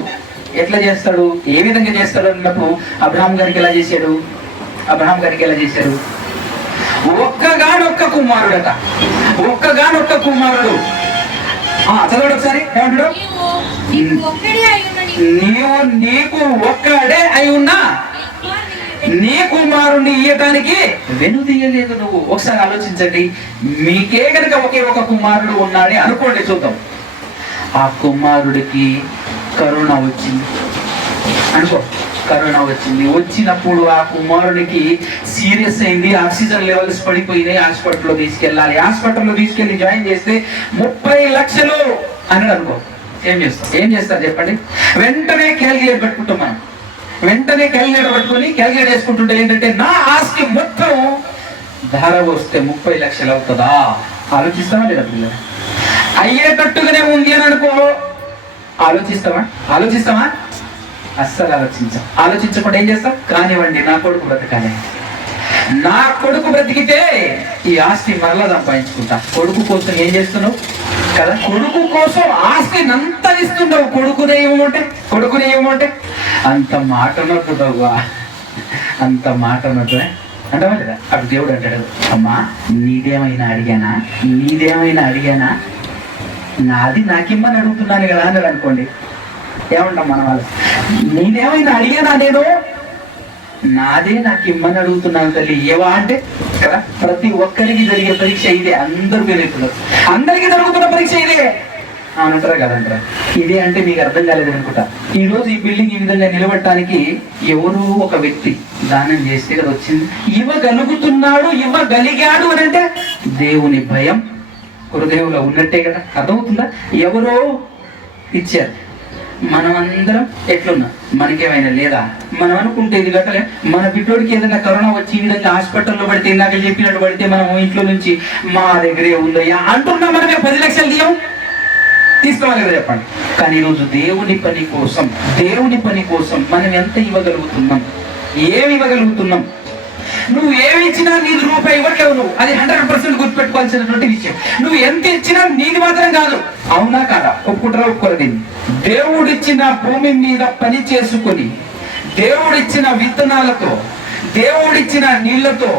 ఎట్లా చేస్తాడు, ఏ విధంగా చేస్తాడు అన్నప్పుడు అబ్రహాం గారికి ఎలా చేశాడు? ఒక్కగానొక్క కుమారుడట. ఒక్కగానొక్క కుమారుడు. చదవడు ఒకసారి. ఏమంటాడు? నీకు ఒక్కడే అయి ఉన్నా నీ కుమారుణ్ణి ఇయ్యటానికి వెనుదీయలేదు నువ్వు. ఒకసారి ఆలోచించండి. మీకే కనుక ఒకే ఒక కుమారుడు ఉన్నాడని అనుకోండి, చూద్దాం. ఆ కుమారుడికి కరోనా వచ్చింది అనుకో. కరోనా వచ్చినప్పుడు ఆ కుమారుడికి సీరియస్ అయింది. ఆక్సిజన్ లెవెల్స్ పడిపోయినాయి. హాస్పిటల్లో తీసుకెళ్లి జాయిన్ చేస్తే 30 లక్షలు అని అనుకో. ఏం చేస్తారు చెప్పండి? వెంటనే క్యాలిక్యులేట్ పెట్టుకుంటాం మనం. క్యాలిక్యులేట్ చేసుకుంటుంటే ఏంటంటే నా ఆస్తి మొత్తం ధర వస్తే 30 లక్షలు అవుతుందా? ఆలోచిస్తామా లేదా పిల్లలు? అయ్యేటట్టుగానే ఉంది అని అనుకో. ఆలోచిస్తామా? అస్సలు ఆలోచించకుండా ఏం చేస్తాం? కానివ్వండి, నా కొడుకు బ్రతకాలి. నా కొడుకు బ్రతికితే ఈ ఆస్తి మరలా సంపాదించుకుంటా. కొడుకు కోసం ఏం చేస్తున్నావు కదా? కొడుకు కోసం ఆస్తి అంత ఇస్తున్నావు. కొడుకునే ఏమంటే అంత మాట నొట్టుతావుగా, అంత మాట నొట్టు అంటావా లేదా? అప్పుడు దేవుడు అంటాడు, అమ్మా నీదేమైనా అడిగానా? నాది నాకిమ్మని అడుగుతున్నాను కదా అన్నాడు అనుకోండి. ఏమంటాం మన వాళ్ళు? నీదేమైనా అడిగానా? నేను నాదే నాకు ఇమ్మని అడుగుతున్నాను తల్లి, ఏవా అంటే కదా. ప్రతి ఒక్కరికి జరిగే పరీక్ష ఇదే. అందరికీ జరుగుతున్న పరీక్ష ఇదే అంటారా కదంటారా? ఇదే అంటే మీకు అర్థం కాలేదు అనుకుంటా. ఈ రోజు ఈ బిల్డింగ్ ఈ విధంగా నిలబడటానికి ఎవరు ఒక వ్యక్తి దానం చేస్తే కదా వచ్చింది. ఇవ్వగలిగాడు అని అంటే దేవుని భయం హృదయంలో ఉన్నట్టే కదా. అర్థమవుతుందా? ఎవరో ఇచ్చారు, మనం అందరం ఎట్లున్నాం? మనకేమైనా లేదా? మనం అనుకుంటే ఇది గట్టలే. మన బిడ్డోడికి ఏదైనా కరోనా వచ్చి ఈ విధంగా హాస్పిటల్లో పడితే, ఇందాక చెప్పినట్టు పడితే, మనం ఇంట్లో నుంచి మా దగ్గరే ఉందయ్యా అంటున్నాం. మనమే 10 లక్షలు తీసుకోవాలి కదా, చెప్పండి. కానీ ఈరోజు దేవుని పని కోసం మనం ఎంత ఇవ్వగలుగుతున్నాం? ఏమి ఇవ్వగలుగుతున్నాం? నువ్వు ఏమి ఇచ్చినా నీది రూపాయి ఇవ్వట్లేవు. నువ్వు అది 100% గుర్తుపెట్టుకోవాల్సినటువంటి విషయం. నువ్వు ఎంత ఇచ్చినా నీది మాత్రం కాదు. అవునా కాదా? ఒప్పుకుంటారా ఒప్పుకోరు? దీన్ని దేవుడిచ్చిన భూమి మీద పని చేసుకొని, దేవుడిచ్చిన విత్తనాలతో, దేవుడిచ్చిన నీళ్లతో,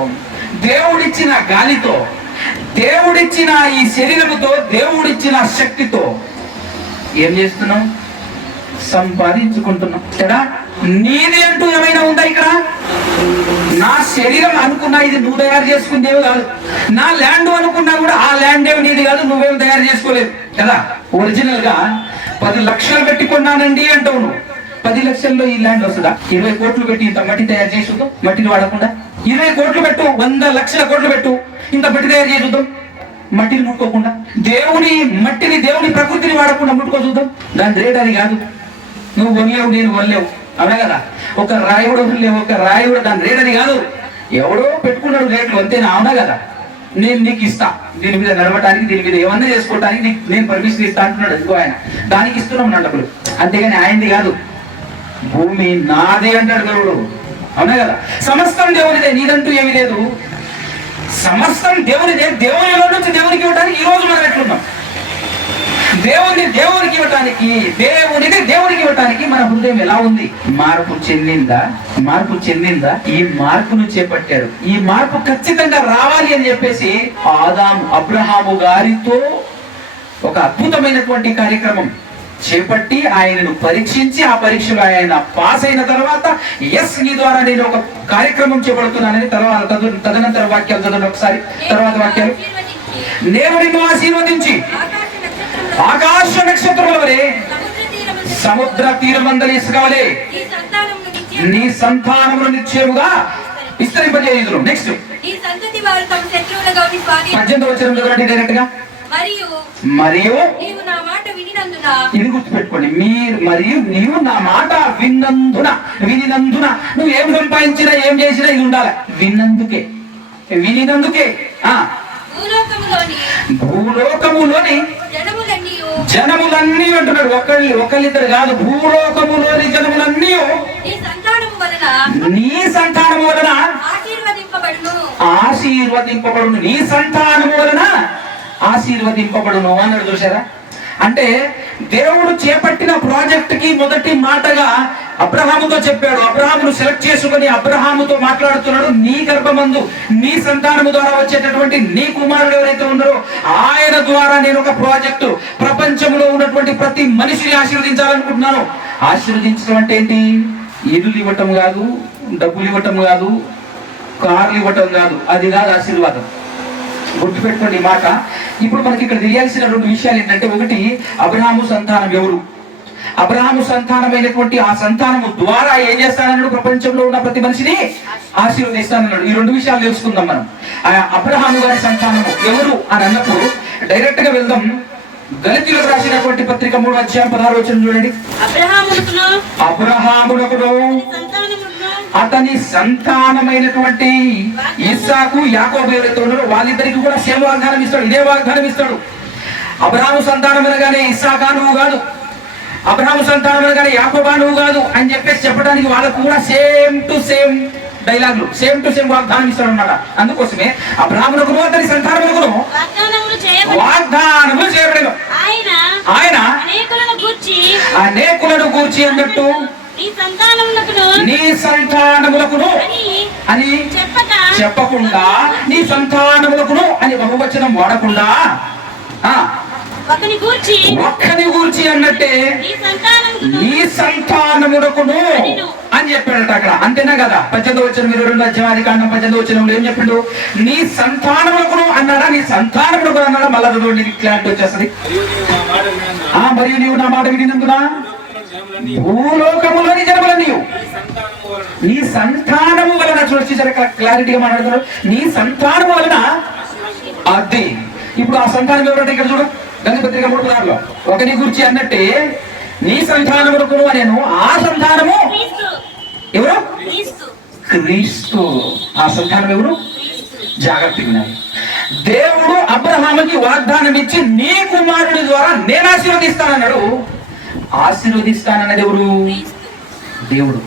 దేవుడిచ్చిన గాలితో, దేవుడిచ్చిన ఈ శరీరముతో, దేవుడిచ్చిన శక్తితో ఏం చేస్తున్నాం? సంపాదించుకుంటున్నాం కదా. నీది అంటూ ఏమైనా ఉందా ఇక్కడ? నా శరీరం అనుకున్నా ఇది నువ్వు తయారు చేసుకునేవి కాదు. నా ల్యాండ్ అనుకున్నా కూడా ఆ ల్యాండ్ ఏమి నీది కాదు, నువ్వేం తయారు చేసుకోలేదు కదా. ఒరిజినల్ గా 10 లక్షలు పెట్టి కొన్నానండి అంటావు నువ్వు. 10 లక్షల్లో ఈ ల్యాండ్ వస్తుందా? 20 కోట్లు పెట్టి ఇంత మట్టి తయారు చేసి చూద్దాం, మట్టిని వాడకుండా. 20 కోట్లు పెట్టు, 100 లక్షల కోట్లు పెట్టు, ఇంత మట్టి తయారు చేసి చూద్దాం, మట్టిని ముట్టుకోకుండా. దేవుని ప్రకృతిని వాడకుండా ముట్టుకో చూద్దాం. దాని రేట్ అది కాదు. నువ్వు కొనలేవు, నేను కొనలేవు, అవునా కదా. ఒక రాయుడు దాని రేట్ అది కాదు. ఎవడో పెట్టుకున్నాడు రేట్లు, అంతేనా? అవునా కదా. నేను నీకు ఇస్తా, దీని మీద నడవటానికి, దీని మీద ఏమన్నా చేసుకోవటానికి నేను పర్మిషన్ ఇస్తా అంటున్నాడు. ఇంకో ఆయన దానికి ఇస్తున్నాం డబ్బులు, అంతేగాని ఆయనది కాదు. భూమి నాదే అంటాడు దేవుడు, అవునా కదా. సమస్తం దేవునిదే, నీదంటూ ఏమీ లేదు. సమస్తం దేవునిదే. దేవునిలో నుంచి దేవునికి ఇవ్వడానికి ఈ రోజు మనం ఎట్లున్నాం? దేవునికి ఇవ్వటానికి మన హృదయం ఎలా ఉంది? మార్పు చెందిందా? ఈ మార్పును చేపట్టాడు. ఈ మార్పు ఖచ్చితంగా రావాలి అని చెప్పేసి అబ్రహాము గారితో ఒక అద్భుతమైనటువంటి కార్యక్రమం చేపట్టి ఆయనను పరీక్షించి, ఆ పరీక్షలో ఆయన పాస్ అయిన తర్వాత నీ ద్వారా నేను ఒక కార్యక్రమం చేపడుతున్నానని తదనంతర వాక్యాలు చదవండి ఒకసారి. తర్వాత వాక్యాలు, నేను నిన్ను ఆశీర్వదించి ఆకాశ నక్షత్రముల వలె, సముద్ర తీరమందలి ఇసుక వలె నీ సంతానమును నిశ్చయముగా విస్తరింపజేయుదును. నెక్స్ట్ 18వ వచనం చదవండి డైరెక్ట్ గా. మరియు ఇది గుర్తుపెట్టుకోండి, నీవు నా మాట విన్నందున నువ్వు ఏం సంపాదించినా ఏం చేసినా ఇది ఉండాలి. వినినందుకే భూలోకములోని జనములన్నీ అంటున్నాడు. ఒకళ్ళిద్దరు కాదు, భూలోకములోని జనములన్నీ నీ సంతానము వలన ఆశీర్వదింపబడును. నీ సంతానము వలన ఆశీర్వదింపబడును అన్నాడు. చూసారా? అంటే దేవుడు చేపట్టిన ప్రాజెక్ట్ కి మొదటి మాటగా అబ్రహాముతో చెప్పాడు. అబ్రహామును సెలెక్ట్ చేసుకుని అబ్రహాముతో మాట్లాడుతున్నాడు. నీ గర్భమందు నీ సంతానము ద్వారా వచ్చేటటువంటి నీ కుమారుడు ఎవరైతే ఉన్నారో ఆయన ద్వారా నేను ఒక ప్రాజెక్టు ప్రపంచంలో ఉన్నటువంటి ప్రతి మనిషిని ఆశీర్వదించాలనుకుంటున్నాను. ఆశీర్వదించడం అంటే ఏంటి? ఇల్లు ఇవ్వటం కాదు, డబ్బులు ఇవ్వటం కాదు, కార్లు ఇవ్వటం కాదు, అది కాదు ఆశీర్వాదం. గుర్తుపెట్టుకోండి ఈ మాట. ఇప్పుడు మనకి ఇక్కడ తెలియాల్సిన 2 విషయాలు ఏంటంటే, ఒకటి అబ్రహాము సంతానం ఎవరు? అబ్రహాము సంతానమైనటువంటి ఆ సంతానము ద్వారా ఏం చేస్తానన్నాడు? ప్రపంచంలో ఉన్న ప్రతి మనిషిని ఆశీర్వదిస్తానన్నాడు. ఈ 2 విషయాలు తెలుసుకుందాం మనం. ఆ అబ్రహాము గారి సంతానము ఎవరు అని అన్నప్పుడు డైరెక్ట్ గా వెళ్దాం. గలతీయులకు రాసినటువంటి పత్రిక 3వ అధ్యాయం 16వ వచనం చూడండి. అబ్రహామునకును అతని సంతానమైనటువంటి ఇస్సాకు, యాకోబు ఎవరైతే ఉన్నారో వాళ్ళిద్దరికి కూడా సేమ్ వాగ్దానం ఇస్తాడు. ఇదే వాగ్దానం ఇస్తాడు. అబ్రహాము సంతానం అనగానే ఇస్సాకా నువ్వు కాదు, అబ్రహాము సంతానం అనగానే యాకోబా నువ్వు కాదు అని చెప్పేసి చెప్పడానికి వాళ్ళకు కూడా సేమ్ టు సేమ్ డైలాగులు, సేమ్ టు సేమ్ వాగ్దానం ఇస్తాడు అన్నమాట. అందుకోసమే అబ్రహామునకును అతని సంతానమునకును వాగ్దానములు చేయబడెను. ఆయన అనేకులను గూర్చి అన్నట్టు నీ సంతానములకును అని చెప్పకుండా, నీ సంతానములకును అని బహువచనం వాడకుండా ఒక్కని గూర్చి అన్నట్టే నీ సంతానములకును అని చెప్పాడట అక్కడ. అంతేనా కదా? 18వ వచనం 22వ అధ్యాయం ఆదికాండం 18వ వచనంలో ఏం చెప్పిండు? నీ సంతానములకును అన్నాడా, నీ సంతానములకు అన్నాడా? మళ్ళా నీకు క్లారిటీ వచ్చేస్తుంది. మరియు నీవు నా మాట వినినందున భూలోకములోని జనములన్నీ నీ సంతానము వలన, చూసారు క్లారిటీగా మాట్లాడుతున్నాడు, నీ సంతానము వలన. అది ఇప్పుడు ఆ సంతానం ఎవరంటే ఇక్కడ చూడు, గణపత్రిక 3:16లో ఒకని గురించి అన్నట్టే నీ సంతానమునకును అనేను. ఆ సంతానము క్రీస్తు ఎవరు? క్రీస్తు క్రీస్తు. ఆ సంతానం ఎవరు? క్రీస్తు. జాగ్రత్తగా వినాలి. దేవుడు అబ్రహాముకి వాగ్దానం ఇచ్చి నీ కుమారుడి ద్వారా నేను ఆశీర్వదిస్తానన్నాడు. ఆశీర్వదిస్తానన్నది ఎవరు? క్రీస్తు. దేవుడు.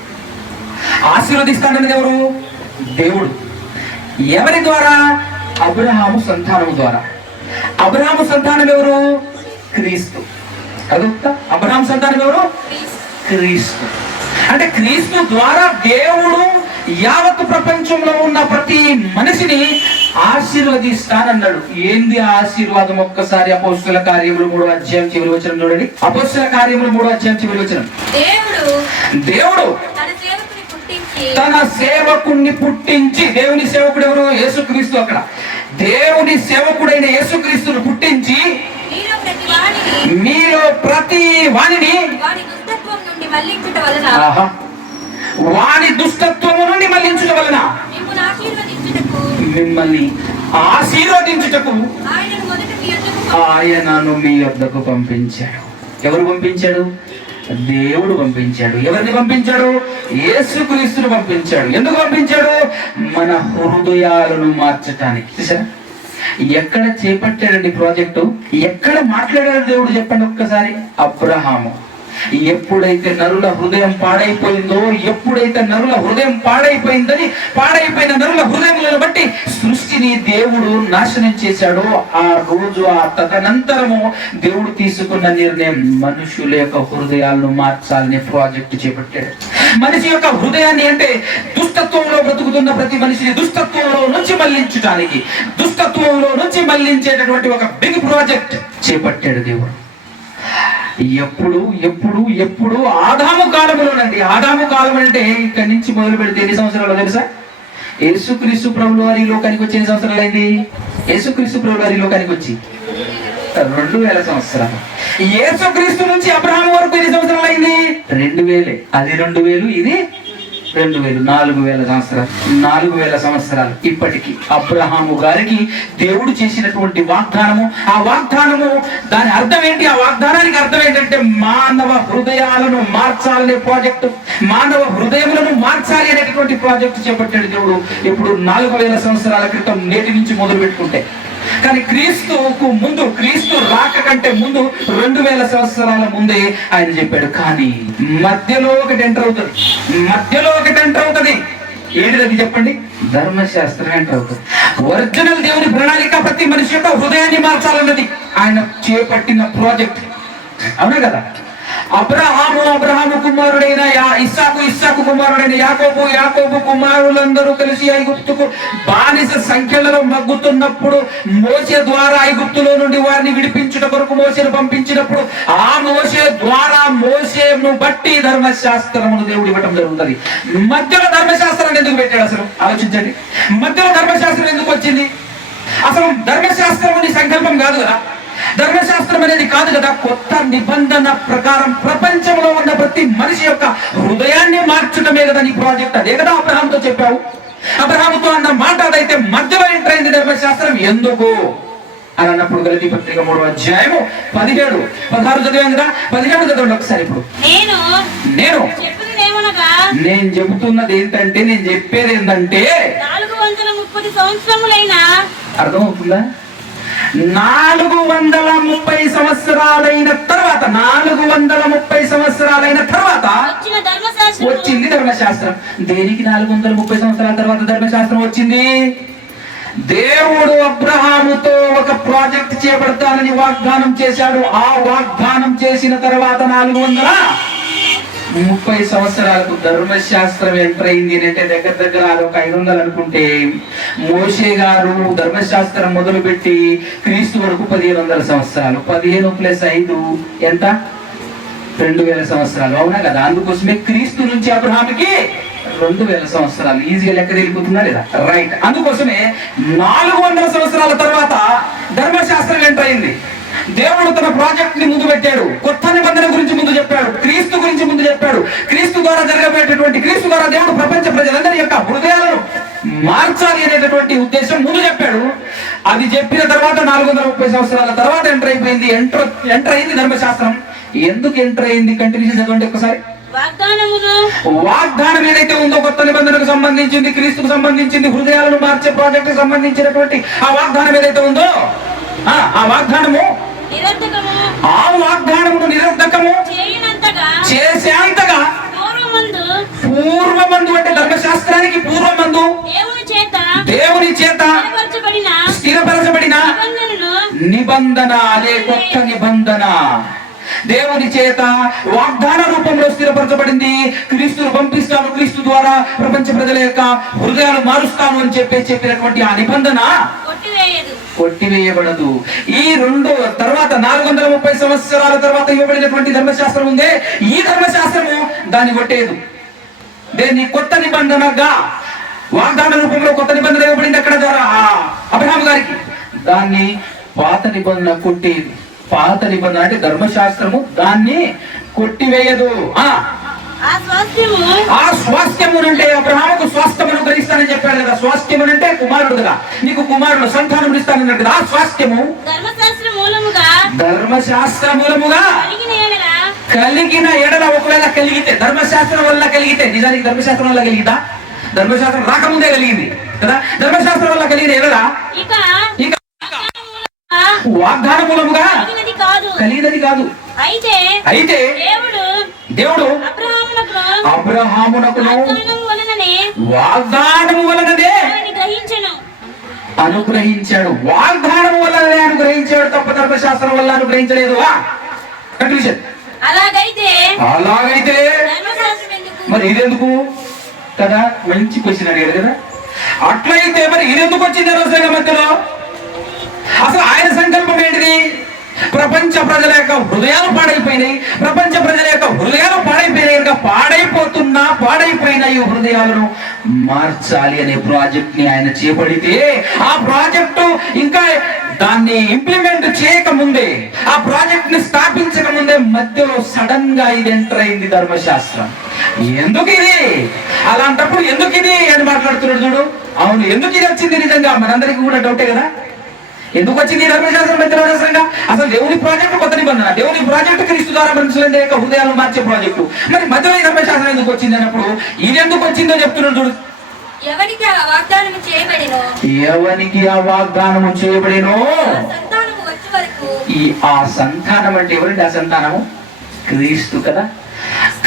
ఆశీర్వదిస్తానన్నది ఎవరు? దేవుడు. ఎవరి ద్వారా? అబ్రహాము సంతానము ద్వారా. అబ్రహాము సంతానం ఎవరు? క్రీస్తు. అడుగుతా, అబ్రహాము సంతానం ఎవరు? క్రీస్తు. క్రీస్తు. అంటే క్రీస్తు ద్వారా దేవుడు యావత్ ప్రపంచంలో ఉన్న ప్రతి మనిషిని ఆశీర్వదిస్తానన్నాడు. ఏంది ఆ ఆశీర్వాదం? ఒక్కసారి అపోస్తల కార్యములు 3వ అధ్యాయం చివరి వచనం చూడండి. అపోస్తల కార్యములు 3వ అధ్యాయం చివరి వచనం. దేవుడు తన సేవకుణ్ణి పుట్టించి, దేవుని సేవకుడు ఎవరు? యేసుక్రీస్తు. అక్కడ దేవుని సేవకుడైన యేసుక్రీస్తును పుట్టించి మీలో ప్రతి వాణిని వాని దుష్టత్వము నుండి మళ్లించుట వలన మిమ్మల్ని ఆశీర్వదించుటకు ఆయనను మీ యొద్దకు పంపించాడు. ఎవరు పంపించాడు? దేవుడు పంపించాడు. ఎవరిని పంపించాడు? యేసుక్రీస్తును పంపించాడు. ఎందుకు పంపించాడు? మన హృదయాలను మార్చటానికి. చూసారా ఎక్కడ చేపట్టాడండి ప్రాజెక్టు? ఎక్కడ మాట్లాడాడు దేవుడు? చెప్పండి ఒక్కసారి. అబ్రహాము. ఎప్పుడైతే నరుల హృదయం పాడైపోయిందో, ఎప్పుడైతే నరుల హృదయం పాడైపోయిందని, పాడైపోయిన నరుల హృదయములను బట్టి సృష్టిని దేవుడు నాశనం చేశాడో, ఆ రోజు ఆ తదనంతరము దేవుడు తీసుకున్న నిర్ణయం మనుషుల యొక్క హృదయాలను మార్చాలనే ప్రాజెక్ట్ చేపట్టాడు. మనిషి యొక్క హృదయాన్ని, అంటే దుష్టత్వంలో బ్రతుకుతున్న ప్రతి మనిషిని దుష్టత్వంలో నుంచి మళ్లించడానికి, దుష్టత్వంలో నుంచి మళ్లించేటటువంటి ఒక బిగ్ ప్రాజెక్ట్ చేపట్టాడు దేవుడు. ఎప్పుడు ఎప్పుడు ఎప్పుడు ఆదాము కాలములోనండి. ఆదాము కాలం అంటే ఇక్కడి నుంచి మొదలు పెడితే ఎన్ని సంవత్సరాలు తెలుసా? యేసుక్రీస్తు ప్రభువు వారి లోకానికి వచ్చి ఎన్ని సంవత్సరాలు అయింది? యేసుక్రీస్తు ప్రభువు వారి లోకానికి వచ్చి 2000 సంవత్సరాలు. యేసుక్రీస్తు నుంచి అబ్రహాము వరకు ఎన్ని సంవత్సరాలు అయింది? 2000. అది 2000, ఇది 2000. 4000 సంవత్సరాలు. 4000 సంవత్సరాలు. ఇప్పటికి అబ్రహాము గారికి దేవుడు చేసినటువంటి వాగ్దానము, ఆ వాగ్దానము దాని అర్థం ఏంటి? ఆ వాగ్దానానికి అర్థం ఏంటంటే మానవ హృదయాలను మార్చాలనే ప్రాజెక్టు, మానవ హృదయములను మార్చాలి అనేటటువంటి ప్రాజెక్టు చేపట్టాడు దేవుడు. ఇప్పుడు 4000 సంవత్సరాల క్రితం, నేటి నుంచి మొదలు పెట్టుకుంటే. కానీ క్రీస్తుకు ముందు, క్రీస్తు రాక కంటే ముందు 2000 సంవత్సరాల ముందే ఆయన చెప్పాడు. కానీ మధ్యలో ఒకటి ఎంటర్ అవుతుంది. మధ్యలో ఒకటి ఎంటర్ అవుతుంది. ఏంటిది చెప్పండి? ధర్మశాస్త్రం ఎంటర్ అవుతుంది. ఒరిజినల్ దేవుని ప్రణాళిక ప్రతి మనిషి యొక్క హృదయాన్ని మార్చాలన్నది ఆయన చేపట్టిన ప్రాజెక్ట్. అవునా కదా? అబ్రహాము కుమారుడైన ఇస్సాకు కుమారుడైన యాకోబు కుమారులందరూ కలిసి ఐగుప్తుకు బానిస సంఖ్యలలో మగ్గుతున్నప్పుడు మోషే ద్వారా ఐగుప్తులో నుండి వారిని విడిపించుట కొరకు మోషేను పంపించినప్పుడు ఆ మోషే ద్వారా, మోషేను బట్టి ధర్మశాస్త్రమును దేవుడు ఇవ్వటం జరుగుతుంది. మధ్యలో ధర్మశాస్త్రాన్ని ఎందుకు పెట్టాడు? అసలు ఆలోచించండి. మధ్యలో ధర్మశాస్త్రం ఎందుకు వచ్చింది? అసలు ధర్మశాస్త్రం నీ సంకల్పం కాదు కదా, ధర్మశాస్త్రం అనేది కాదు కదా. కొత్త నిబంధన ప్రకారం ప్రపంచంలో ఉన్న ప్రతి మనిషి యొక్క హృదయాన్ని మార్చడమే కదా నీ ప్రాజెక్ట్. అదే కదా అబ్రహాముతో చెప్పావు. అబ్రహాముతో అన్న మాట అదైతే మధ్యలో ఎంటర్ అయింది ధర్మశాస్త్రం. ఎందుకు అని అన్నప్పుడు గలతీ పత్రిక 3వ అధ్యాయము 17, 16 చదివాం కదా. 17 చదవండి ఒకసారి. ఇప్పుడు నేను చెబుతున్నది ఏంటంటే, నేను చెప్పేది ఏంటంటే 430 సంవత్సరములైన, అర్థమవుతుందా? 430 సంవత్సరాలైన తర్వాత, 430 సంవత్సరాలైన తర్వాత వచ్చింది ధర్మశాస్త్రం. దేనికి 430 సంవత్సరాల తర్వాత ధర్మశాస్త్రం వచ్చింది? దేవుడు అబ్రహాముతో ఒక ప్రాజెక్ట్ చేపడతానని వాగ్దానం చేశాడు. ఆ వాగ్దానం చేసిన తర్వాత 430 సంవత్సరాలకు ధర్మశాస్త్రం ఎంటర్ అయింది అంటే దగ్గర ఒక 500 అనుకుంటే, మోషే గారు ధర్మశాస్త్రం మొదలుపెట్టి క్రీస్తు వరకు 1500 సంవత్సరాలు. 15 + 5 ఎంత? 2000 సంవత్సరాలు. అవునా కదా? అందుకోసమే క్రీస్తు నుంచి అబ్రహాముకి 2000 సంవత్సరాలు. ఈజీగా లెక్క తెలిపోతుందా లేదా? రైట్. అందుకోసమే 400 సంవత్సరాల తర్వాత ధర్మశాస్త్రం ఎంటర్ అయింది. దేవుడు తన ప్రాజెక్ట్ ని ముందు పెట్టాడు. కొత్త నిబంధన గురించి ముందు చెప్పాడు, క్రీస్తు గురించి ముందు చెప్పాడు. క్రీస్తు ద్వారా జరగబోయేటటువంటి, క్రీస్తు ద్వారా దేవుడు ప్రపంచ ప్రజలందరి యొక్క హృదయాలను మార్చాలి అనేటటువంటి ఉద్దేశం ముందు చెప్పాడు. అది చెప్పిన తర్వాత 430 సంవత్సరాల తర్వాత ఎంటర్ అయింది ధర్మశాస్త్రం. ఎందుకు ఎంటర్ అయింది? కంటిన్యూషన్ చదవండి ఒకసారి. వాగ్దానమును వాగ్దానం ఏదైతే ఉందో కొత్త నిబంధనకు సంబంధించింది, క్రీస్తుకు సంబంధించింది, హృదయాలను మార్చే ప్రాజెక్ట్ సంబంధించినటువంటి ఆ వాగ్దానం ఏదైతే ఉందో ఆ వాగ్దానము నిరర్ధకము, ఆ వాగ్దానమును నిరర్ధకము చేయనంతగా చేసేంతగా పూర్వమందు అంటే ధర్మశాస్త్రానికి పూర్వమందు దేవుని చేత స్థిరపరచబడిన నిబంధన అదే కొత్త నిబంధన దేవుని చేత వాగ్దాన రూపంలో స్థిరపరచబడింది. క్రీస్తును పంపిస్తాను, క్రీస్తు ద్వారా ప్రపంచ ప్రజల యొక్క హృదయాలు మారుస్తాను అని చెప్పినటువంటి ఆ నిబంధన కొట్టివేయబడదు. ఈ రెండు తర్వాత 430 సంవత్సరాల తర్వాత ఇవ్వబడినటువంటి ధర్మశాస్త్రం ఉందే, ఈ ధర్మశాస్త్రము దాన్ని కొట్టేదు. దేన్ని? కొత్త నిబంధనగా వాగ్దాన రూపంలో కొత్త నిబంధన ఇవ్వబడింది అక్కడ అబ్రహాము గారికి. దాన్ని పాత నిబంధన కొట్టేది. పాత నిబంధన అంటే ధర్మశాస్త్రము దాన్ని కొట్టివేయదు. ఆ స్వాస్థ్యము అంటే అబ్రహాముకు స్వాస్థ్యమును గ్రహిస్తానని చెప్పాడు కదా. స్వాస్థ్యము అంటే కుమారుడు కదా, నీకు కుమారుడు సంతానం ఇస్తానన్నాడు కదా. ఆ స్వాస్థ్యము ధర్మశాస్త్ర మూలముగా కలిగిన ఎడల, ఒకవేళ కలిగితే, ధర్మశాస్త్రం వల్ల కలిగితే, నిజానికి ధర్మశాస్త్రం వల్ల కలిగిదా? ధర్మశాస్త్రం రాకముందే కలిగింది కదా. ధర్మశాస్త్రం వల్ల కలిగిన ఎడల ఇక వాగ్దాన మూలముగా కలిగినది కాదు. అయితే దేవుడు అబ్రహామునకును వాగ్దానము వలననే అనుగ్రహించాడు. వాగ్దానము వలననే అనుగ్రహించాడు తప్ప ధర్మశాస్త్రం వల్ల అనుగ్రహించలేదు. కంక్లూజన్. అలాగైతే మరి ఇదెందుకు కదా? మంచి క్వశ్చన్ అడిగాడు కదా. అట్లయితే మరి ఇదెందుకు వచ్చింది రోజుల మధ్యలో? అసలు ఆయన సంకల్పం ఏంటిది? ప్రపంచ ప్రజల యొక్క హృదయాలు పాడైపోయినాయి. ప్రపంచ ప్రజల యొక్క హృదయాలు పాడైపోయినాయి కనుక పాడైపోయిన ఈ హృదయాలను మార్చాలి అనే ప్రాజెక్ట్ ని ఆయన చేపడితే, ఆ ప్రాజెక్టు ఇంకా దాన్ని ఇంప్లిమెంట్ చేయక ముందే, ఆ ప్రాజెక్ట్ ని స్థాపించక ముందే మధ్యలో సడన్ గా ఇది ఎంటర్ అయింది ధర్మశాస్త్రం. ఎందుకు ఇది? అలాంటప్పుడు ఎందుకు ఇది అని మాట్లాడుతున్నాడు చూడు. అవును, ఎందుకు ఇది వచ్చింది? నిజంగా మనందరికీ కూడా డౌటే కదా. ఎందుకు వచ్చింది ధర్మశాస్త్రం మధ్యలో? అసలు దేవుని ప్రాజెక్టు కొత్త నిబంధన, దేవుని ప్రాజెక్టు క్రీస్తు ద్వారా మనుషుల యొక్క హృదయాలను మార్చే ప్రాజెక్టు. మరి మధ్యలో ఈ ధర్మశాస్త్రం ఎందుకు వచ్చింది అన్నప్పుడు ఇది ఎందుకు వచ్చిందో చెప్తున్నాడు చూడు. ఎవరికి ఆ వాగ్దానము చేయబడేనో ఆ సంతానం అంటే ఎవరండి? ఆ సంతానము క్రీస్తు కదా.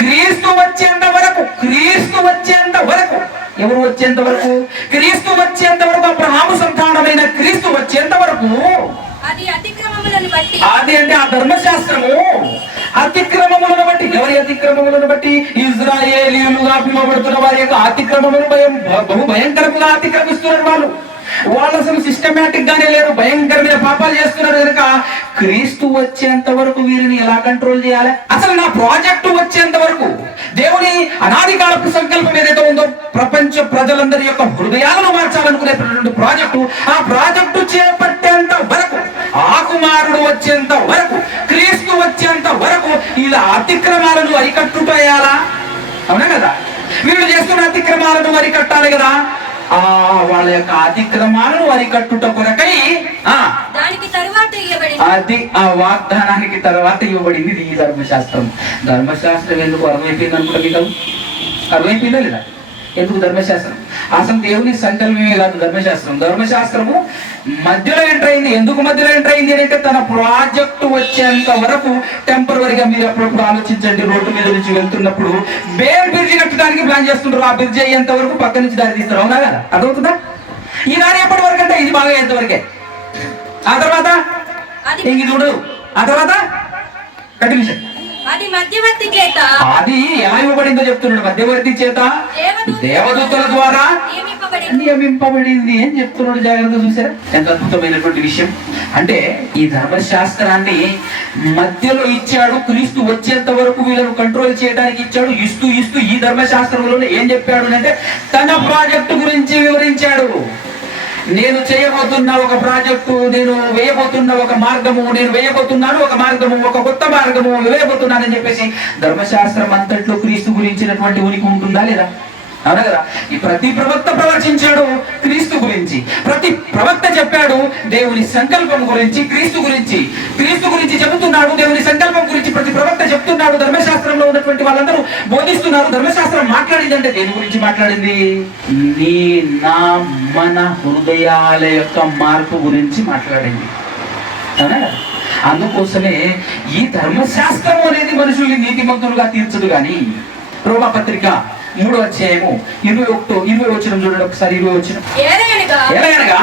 క్రీస్తు వచ్చేంత వరకు ఎవరు వచ్చేంత వరకు? క్రీస్తు వచ్చేంత వరకు, అబ్రహాము సంతానమైన క్రీస్తు వచ్చేంత వరకు అది అంటే ఆ ధర్మశాస్త్రము అతిక్రమములను బట్టి, ఎవరి అతిక్రమములను బట్టి? ఇజ్రాయేలీయులుగా పిలువబడుతున్న వారి యొక్క అతిక్రమములు బహు భయంకరంగా అతిక్రమిస్తున్నారు. వాళ్ళు అసలు సిస్టమేటిక్ గానే లేరు, భయంకరమైన పాపాలు చేస్తున్నారు కనుక క్రీస్తు వచ్చేంత వరకు వీరిని ఎలా కంట్రోల్ చేయాలి? అసలు నా ప్రాజెక్టు వచ్చేంత వరకు, దేవుని అనాది కాలపు సంకల్పం ఏదైతే ఉందో ప్రపంచ ప్రజలందరి యొక్క హృదయాలను మార్చాలనుకునేటువంటి ప్రాజెక్టు, ఆ ప్రాజెక్టు చేపట్టేంత వరకు, ఆ కుమారుడు వచ్చేంత వరకు, క్రీస్తు వచ్చేంత వరకు ఇలా అతిక్రమాలను అరికట్టుటేయాలా? అవునా కదా? వీళ్ళు చేస్తున్న అతిక్రమాలను అరికట్టాలి కదా. వాళ్ళ యొక్క అతిక్రమాలను అరికట్టుట కొరకై అది ఆ వాగ్దానానికి తర్వాత ఇవ్వబడింది ఈ ధర్మశాస్త్రం. ధర్మశాస్త్రం ఎందుకు అర్థమైపోయింది అనుకుంటా? అర్థమైపోయిందా లేదా? ఎందుకు ధర్మశాస్త్రం? అసలు దేవుని సంకల్పమే కాదు ధర్మశాస్త్రం. ధర్మశాస్త్రము మధ్యలో ఎంటర్ అయింది. ఎందుకు మధ్యలో ఎంటర్ అయింది అంటే తన ప్రాజెక్టు వచ్చేంత వరకు టెంపరరీగా. మీరు అప్పుడప్పుడు ఆలోచించండి, రోడ్డు మీద నుంచి వెళ్తున్నప్పుడు బేర్ బ్రిడ్జి కట్టడానికి ప్లాన్ చేస్తుంటారు. ఆ బ్రిడ్జి అయ్యేంత వరకు పక్క నుంచి దారి తీస్తారు. అవునా కదా? అదవుతుందా? ఈ దారి ఎప్పటి వరకు అంటే ఇది బాగా అయ్యేంత వరకే. ఆ తర్వాత ఇంక చూడు, ఆ తర్వాత కంటిన్యూషన్. అది ఎలా ఇవ్వబడిందో చెప్తున్నాడు. మధ్యవర్తి చేత దేవదూతల ద్వారా నియమింపబడింది అని చెప్తున్నాడు. జాగ్రత్తగా చూసారా? ఎంత అద్భుతమైనటువంటి విషయం అంటే ఈ ధర్మశాస్త్రాన్ని మధ్యలో ఇచ్చాడు. క్రీస్తు వచ్చేంత వరకు వీళ్ళను కంట్రోల్ చేయడానికి ఇచ్చాడు. ఇస్తూ ఈ ధర్మశాస్త్రంలోనే ఏం చెప్పాడు అంటే తన ప్రాజెక్టు గురించి వివరించాడు. నేను చేయబోతున్న ఒక ప్రాజెక్టు, నేను వేయబోతున్న ఒక మార్గము, నేను వేయబోతున్నాను ఒక మార్గము, ఒక కొత్త మార్గము వేయబోతున్నానని చెప్పేసి ధర్మశాస్త్రం అంతట్లో క్రీస్తు గురించినటువంటి ఉనికి ఉంటుందా లేదా? అవునా కదా? ఈ ప్రతి ప్రవక్త ప్రవచించాడు క్రీస్తు గురించి, ప్రతి ప్రవక్త చెప్పాడు దేవుని సంకల్పం గురించి, క్రీస్తు గురించి చెబుతున్నాడు, దేవుని సంకల్పం గురించి ప్రతి ప్రవక్త చెప్తున్నాడు. ధర్మశాస్త్రంలో ఉన్నటువంటి వాళ్ళందరూ బోధిస్తున్నారు. ధర్మశాస్త్రం మాట్లాడిందంటే దేని గురించి మాట్లాడింది? మన హృదయాల యొక్క మార్పు గురించి మాట్లాడింది. అవునా? అందుకోసమే ఈ ధర్మశాస్త్రం అనేది మనుషుల్ని నీతిమంతులుగా తీర్చదు. కానీ రోమా పత్రిక 3వ అధ్యాయము 20 వచనం చూడండి ఒకసారి. 20 వచనం, ఎలాగనగా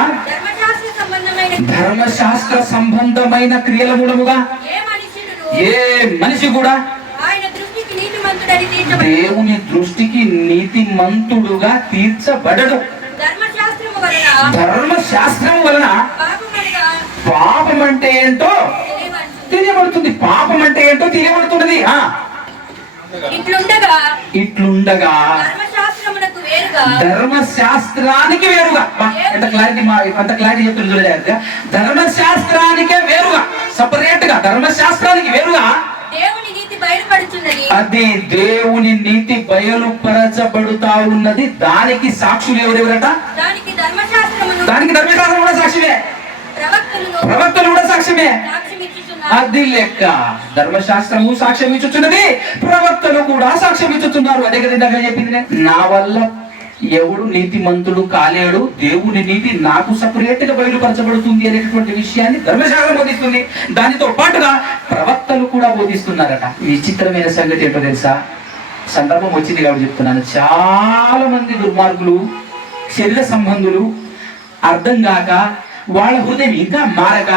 ధర్మశాస్త్ర సంబంధమైన క్రియల మూలముగా ఏ మనిషి కూడా దేవుని దృష్టికి నీతిమంతుడుగా తీర్చబడడు. ధర్మశాస్త్రం వలన పాపం అంటే ఏంటో తెలియబడుతుంది. పాపం అంటే ఏంటో తెలియబడుతున్నది. ఇట్లుండగా ధర్మశాస్త్రానికి వేరుగా, ఎంత క్లారిటీ చెప్తుంది చూడలేదు. ధర్మశాస్త్రానికే వేరుగా, సపరేట్ గా ధర్మశాస్త్రానికి వేరుగా అది దేవుని నీతి బయలుపరచబడుతా ఉన్నది. దానికి సాక్షులు ఎవరెవరట? దానికి ధర్మశాస్త్రం కూడా సాక్షివే, ప్రవక్తలు కూడా సాక్ష్యమే. అది లెక్క. ధర్మశాస్త్రము సాక్ష్యం ఇచ్చుచున్నది, ప్రవక్తలు కూడా సాక్ష్యం ఇచ్చుతున్నారు. అదే కదా ఇందాక చెప్పింది. నా వల్ల ఎవడు నీతిమంతుడు కాలేడు, దేవుని నీతి నాకు సపరేట్ గా బయలుపరచబడుతుంది అనేటువంటి విషయాన్ని ధర్మశాస్త్రం బోధిస్తుంది. దానితో పాటుగా ప్రవక్తలు కూడా బోధిస్తున్నారట. విచిత్రమైన సంగతి ఏంటో తెలుసా? సందర్భం వచ్చింది కాబట్టి చెప్తున్నాను. చాలా మంది దుర్మార్గులు, శరీర సంబంధులు అర్థం కాక, వాళ్ళ హృదయం ఇంకా మారక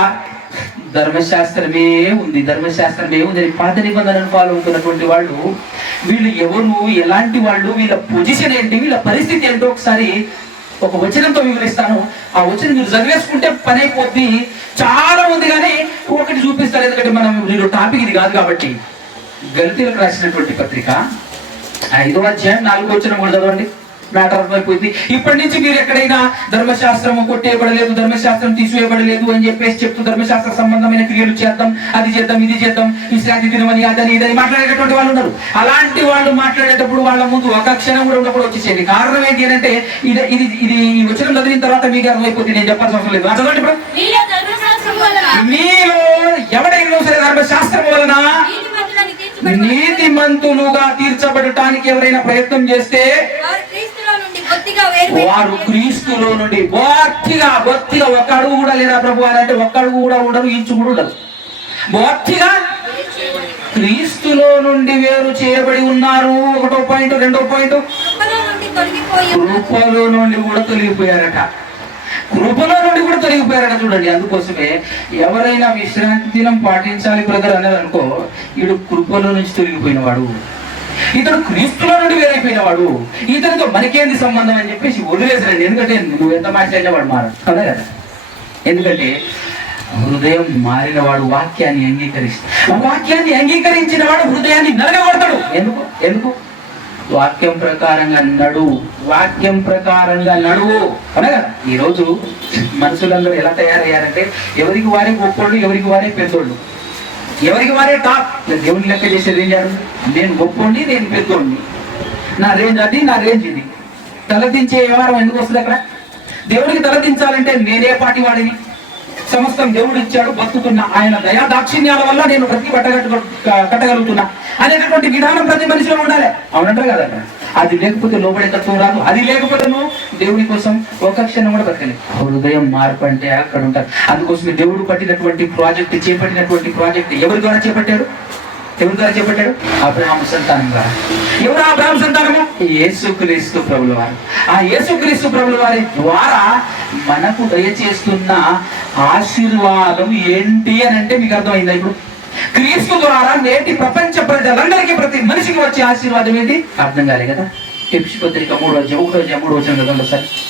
ధర్మశాస్త్రమే ఉంది అని పాత నిబంధనను ఫాలో అవుతున్నటువంటి వాళ్ళు, వీళ్ళు ఎవరు, ఎలాంటి వాళ్ళు, వీళ్ళ పొజిషన్ ఏంటి, వీళ్ళ పరిస్థితి ఏంటో ఒకసారి ఒక వచనంతో వివరిస్తాను. ఆ వచనం మీరు చదివేసుకుంటే పని అయిపోద్ది. చాలా ఉంది కానీ ఒకటి చూపిస్తారు, ఎందుకంటే మనం టాపిక్ ఇది కాదు కాబట్టి. గలతీయులకు రాసినటువంటి పత్రిక 5వ అధ్యాయం 4వ వచనం కూడా చదవండి. మ్యాటర్ అర్థమైపోయింది. ఇప్పటి నుంచి మీరు ఎక్కడైనా ధర్మశాస్త్రం కొట్టేయబడలేదు, ధర్మశాస్త్రం తీసివేయబడలేదు అని చెప్పేసి చెప్తూ ధర్మశాస్త్ర సంబంధమైన క్రియలు చేద్దాం, అది చేద్దాం, ఇది చేద్దాం, విశ్రాంతి దినమని అదని ఇదని మాట్లాడేటటువంటి వాళ్ళు ఉన్నారు. అలాంటి వాళ్ళు మాట్లాడేటప్పుడు వాళ్ళ ముందు ఒక క్షణం కూడా ఉండకుండా వచ్చేసేది. కారణం ఏంటి అంటే ఇది ఈ వచనం చదివిన తర్వాత మీకు అర్థమైపోతుంది. నేను చెప్పాల్సిన అవసరం లేదు. చదవండి. ఇప్పుడు మీలో ఎవడైనా సరే ధర్మశాస్త్రం వలన నీతిమంతులుగా తీర్చబడటానికి ఎవరైనా ప్రయత్నం చేస్తే వారు క్రీస్తులో నుండి బొత్తిగా ఒక అడుగు కూడా లేదా ప్రభు అని అంటే ఒక్క అడుగు కూడా ఉండరు, ఇంచు కూడా ఉండరు. బొత్తిగా క్రీస్తులో నుండి వేరు చేయబడి ఉన్నారు. 1వ పాయింట్. 2వ పాయింట్, కృపలో నుండి కూడా తొలగిపోయారట. చూడండి. అందుకోసమే ఎవరైనా విశ్రాంతి దినం పాటించాలి బ్రదర్ అనేది అనుకో, వీడు కృపలో నుంచి తొలగిపోయినవాడు, ఇతడు క్రీస్తులో నుండి వేరైపోయినవాడు, ఇతనితో మనకేంది సంబంధం అని చెప్పేసి వదిలేసారండి. ఎందుకంటే నువ్వు ఎంత మాట్లాడినా వాడు మారడు కదా కదా. ఎందుకంటే హృదయం మారినవాడు వాక్యాన్ని అంగీకరించిన వాడు హృదయాన్ని నలగగొడతాడు. ఎందుకు? వాక్యం ప్రకారంగా నడువు అనగా. ఈరోజు మనుషులందరూ ఎలా తయారయ్యారంటే ఎవరికి వారే గొప్పోళ్ళు, ఎవరికి వారే పెద్దోళ్ళు, ఎవరికి వారే టాప్. దేవుని లెక్క చేసేది ఏం చేయాలి? నేను గొప్పోండి, నేను పెద్దోడిని, నా రేంజ్ అది, నా రేంజ్ ఇది. తలదించే వ్యవహారం ఎందుకు వస్తుంది అక్కడ? దేవుడికి తలదించాలంటే నేనే పాటి వాడిని, సమస్తం దేవుడు ఇచ్చాడు, బతుకుతున్నా, ఆయన దయా దాక్షిణ్యాల వల్ల నేను ప్రతి కట్టగలుగుతున్నా అనేటటువంటి విధానం ప్రతి మనిషిలో ఉండాలి. అవునంటారు కదా. అది లేకపోతే లోబడే తత్వం రాదు. అది లేకపోతే నువ్వు దేవుని కోసం ఒక క్షణం కూడా బతకలేదు. హృదయం మార్పు అంటే అక్కడ ఉంటారు. అందుకోసమే దేవుడు చేపట్టినటువంటి ప్రాజెక్ట్ ఎవరి ద్వారా చేపట్టాడు? అబ్రహాము సంతానం ద్వారా. ఎవరు అబ్రహాము సంతానము? యేసుక్రీస్తు ప్రభుల వారు. ఆ యేసుక్రీస్తు ప్రభుల వారి ద్వారా మనకు దయచేస్తున్న ఆశీర్వాదం ఏంటి అని అంటే మీకు అర్థమైందా? ఇప్పుడు క్రీస్తు ద్వారా నేటి ప్రపంచ ప్రజలందరికీ, ప్రతి మనిషికి వచ్చే ఆశీర్వాదం ఏంటి? అర్థం కాలే కదా. ఎఫెసీ పత్రిక 3వ అధ్యాయం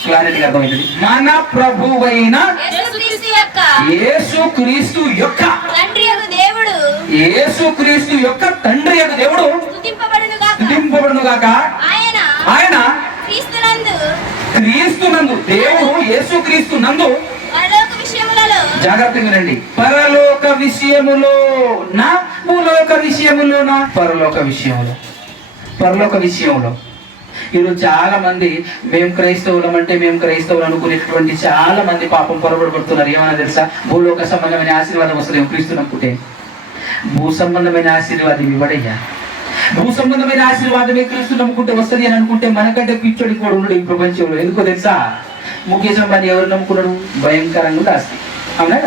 క్లారిటీగా అర్థమవుతుంది. మన ప్రభువైన యేసుక్రీస్తు యొక్క తండ్రి యొక్క దేవుడు స్తుతింపబడును గాక. ఆయన క్రీస్తునందు, దేవుడు యేసుక్రీస్తు నందు, జాగ్రత్తగా వినండి, పరలోక విషయములో నా భూలోక విషయములో నా పరలోక విషయంలో ఈరోజు చాలా మంది మేము క్రైస్తవులం అంటే మేము క్రైస్తవులు అనుకునేటువంటి చాలా మంది పాపం పొరబడిపడుతున్నారు. ఏమన్నా తెలుసా? భూలోక సంబంధమైన ఆశీర్వాదం వస్తుంది క్రీస్తు నమ్ముకుంటే. భూ సంబంధమైన ఆశీర్వాదం ఇవ్వడయ్యా. భూ సంబంధమైన ఆశీర్వాదమే క్రీస్తు నమ్ముకుంటే వస్తుంది అని అనుకుంటే మనకంటే పిచ్చోడి కూడా ఉన్నాడు ఈ ప్రపంచంలో. ఎందుకో తెలుసా? ముఖేష్ అంబానీ ఎవరు నమ్ముకున్నాడు? భయంకరంగా ఆస్తి. అవునా?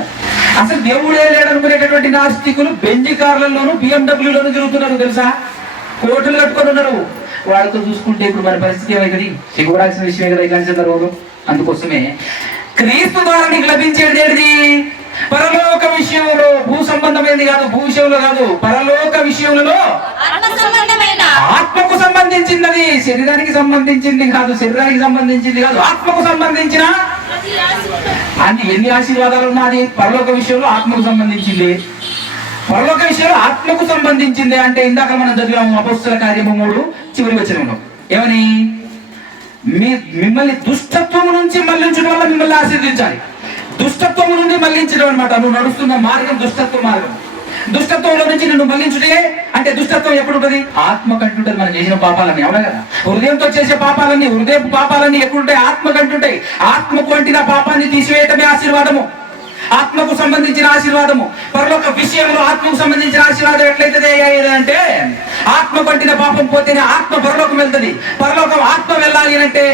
అసలు దేవుడే లేడనుకునేటటువంటి నాస్తికులు బెంజి కార్లలోను BMW తిరుగుతున్నారు తెలుసా? కోట్లు కట్టుకొని ఉన్నారు. వాళ్ళతో చూసుకుంటే ఇప్పుడు మన పరిస్థితి ఏమైతుంది? సిగ్గుపడాల్సిన విషయమే కదా ఇలాంటి సందర్భంలో. అందుకోసమే క్రీస్తు ద్వారా నీకు లభించేది ఏంటిది? పరలోక విషయంలో, భూ సంబంధమైనది కాదు, భూ విషయంలో కాదు, పరలోక విషయంలో ఆత్మకు సంబంధించినది. శరీరానికి సంబంధించింది కాదు, శరీరానికి సంబంధించింది కాదు, ఆత్మకు సంబంధించిన అన్ని. ఎన్ని ఆశీర్వాదాలు ఉన్నది పరలోక విషయంలో? ఆత్మకు సంబంధించింది. పరలోక విషయంలో ఆత్మకు సంబంధించింది అంటే ఇందాక మనం చదివాము అపొస్తలుల కార్యము 3 చివరి వచనంలో ఏమని? మిమ్మల్ని దుష్టత్వం నుంచి మళ్లించడం వల్ల మిమ్మల్ని ఆశీర్వదించాలి. దుష్టత్వం నుండి మళ్లించడం అనమాట. నువ్వు నడుస్తున్న మార్గం దుష్టత్వ మార్గం. దుష్టత్వంలో నుంచి నిన్ను మళ్లించుటే అంటే దుష్టత్వం ఎప్పుడు ఉంటుంది? ఆత్మ కంటుంటది. మనం చేసిన పాపాలన్నీ. అవునా కదా? హృదయంతో చేసే పాపాలన్నీ, హృదయపు పాపాలన్నీ ఎక్కడుంటాయి? ఆత్మ కంటుంటాయి. ఆత్మకు వంటిన పాపాన్ని తీసివేయటమే ఆశీర్వాదము, ఆత్మకు సంబంధించిన ఆశీర్వాదము. పరలోక విషయంలో ఆత్మకు సంబంధించిన ఆశీర్వాదం ఎట్లయితే అంటే ఆత్మ పట్టిన పాపం పోతేనే ఆత్మ పరలోకం వెళ్తుంది. పరలోకం ఆత్మ వెళ్ళాలి అంటే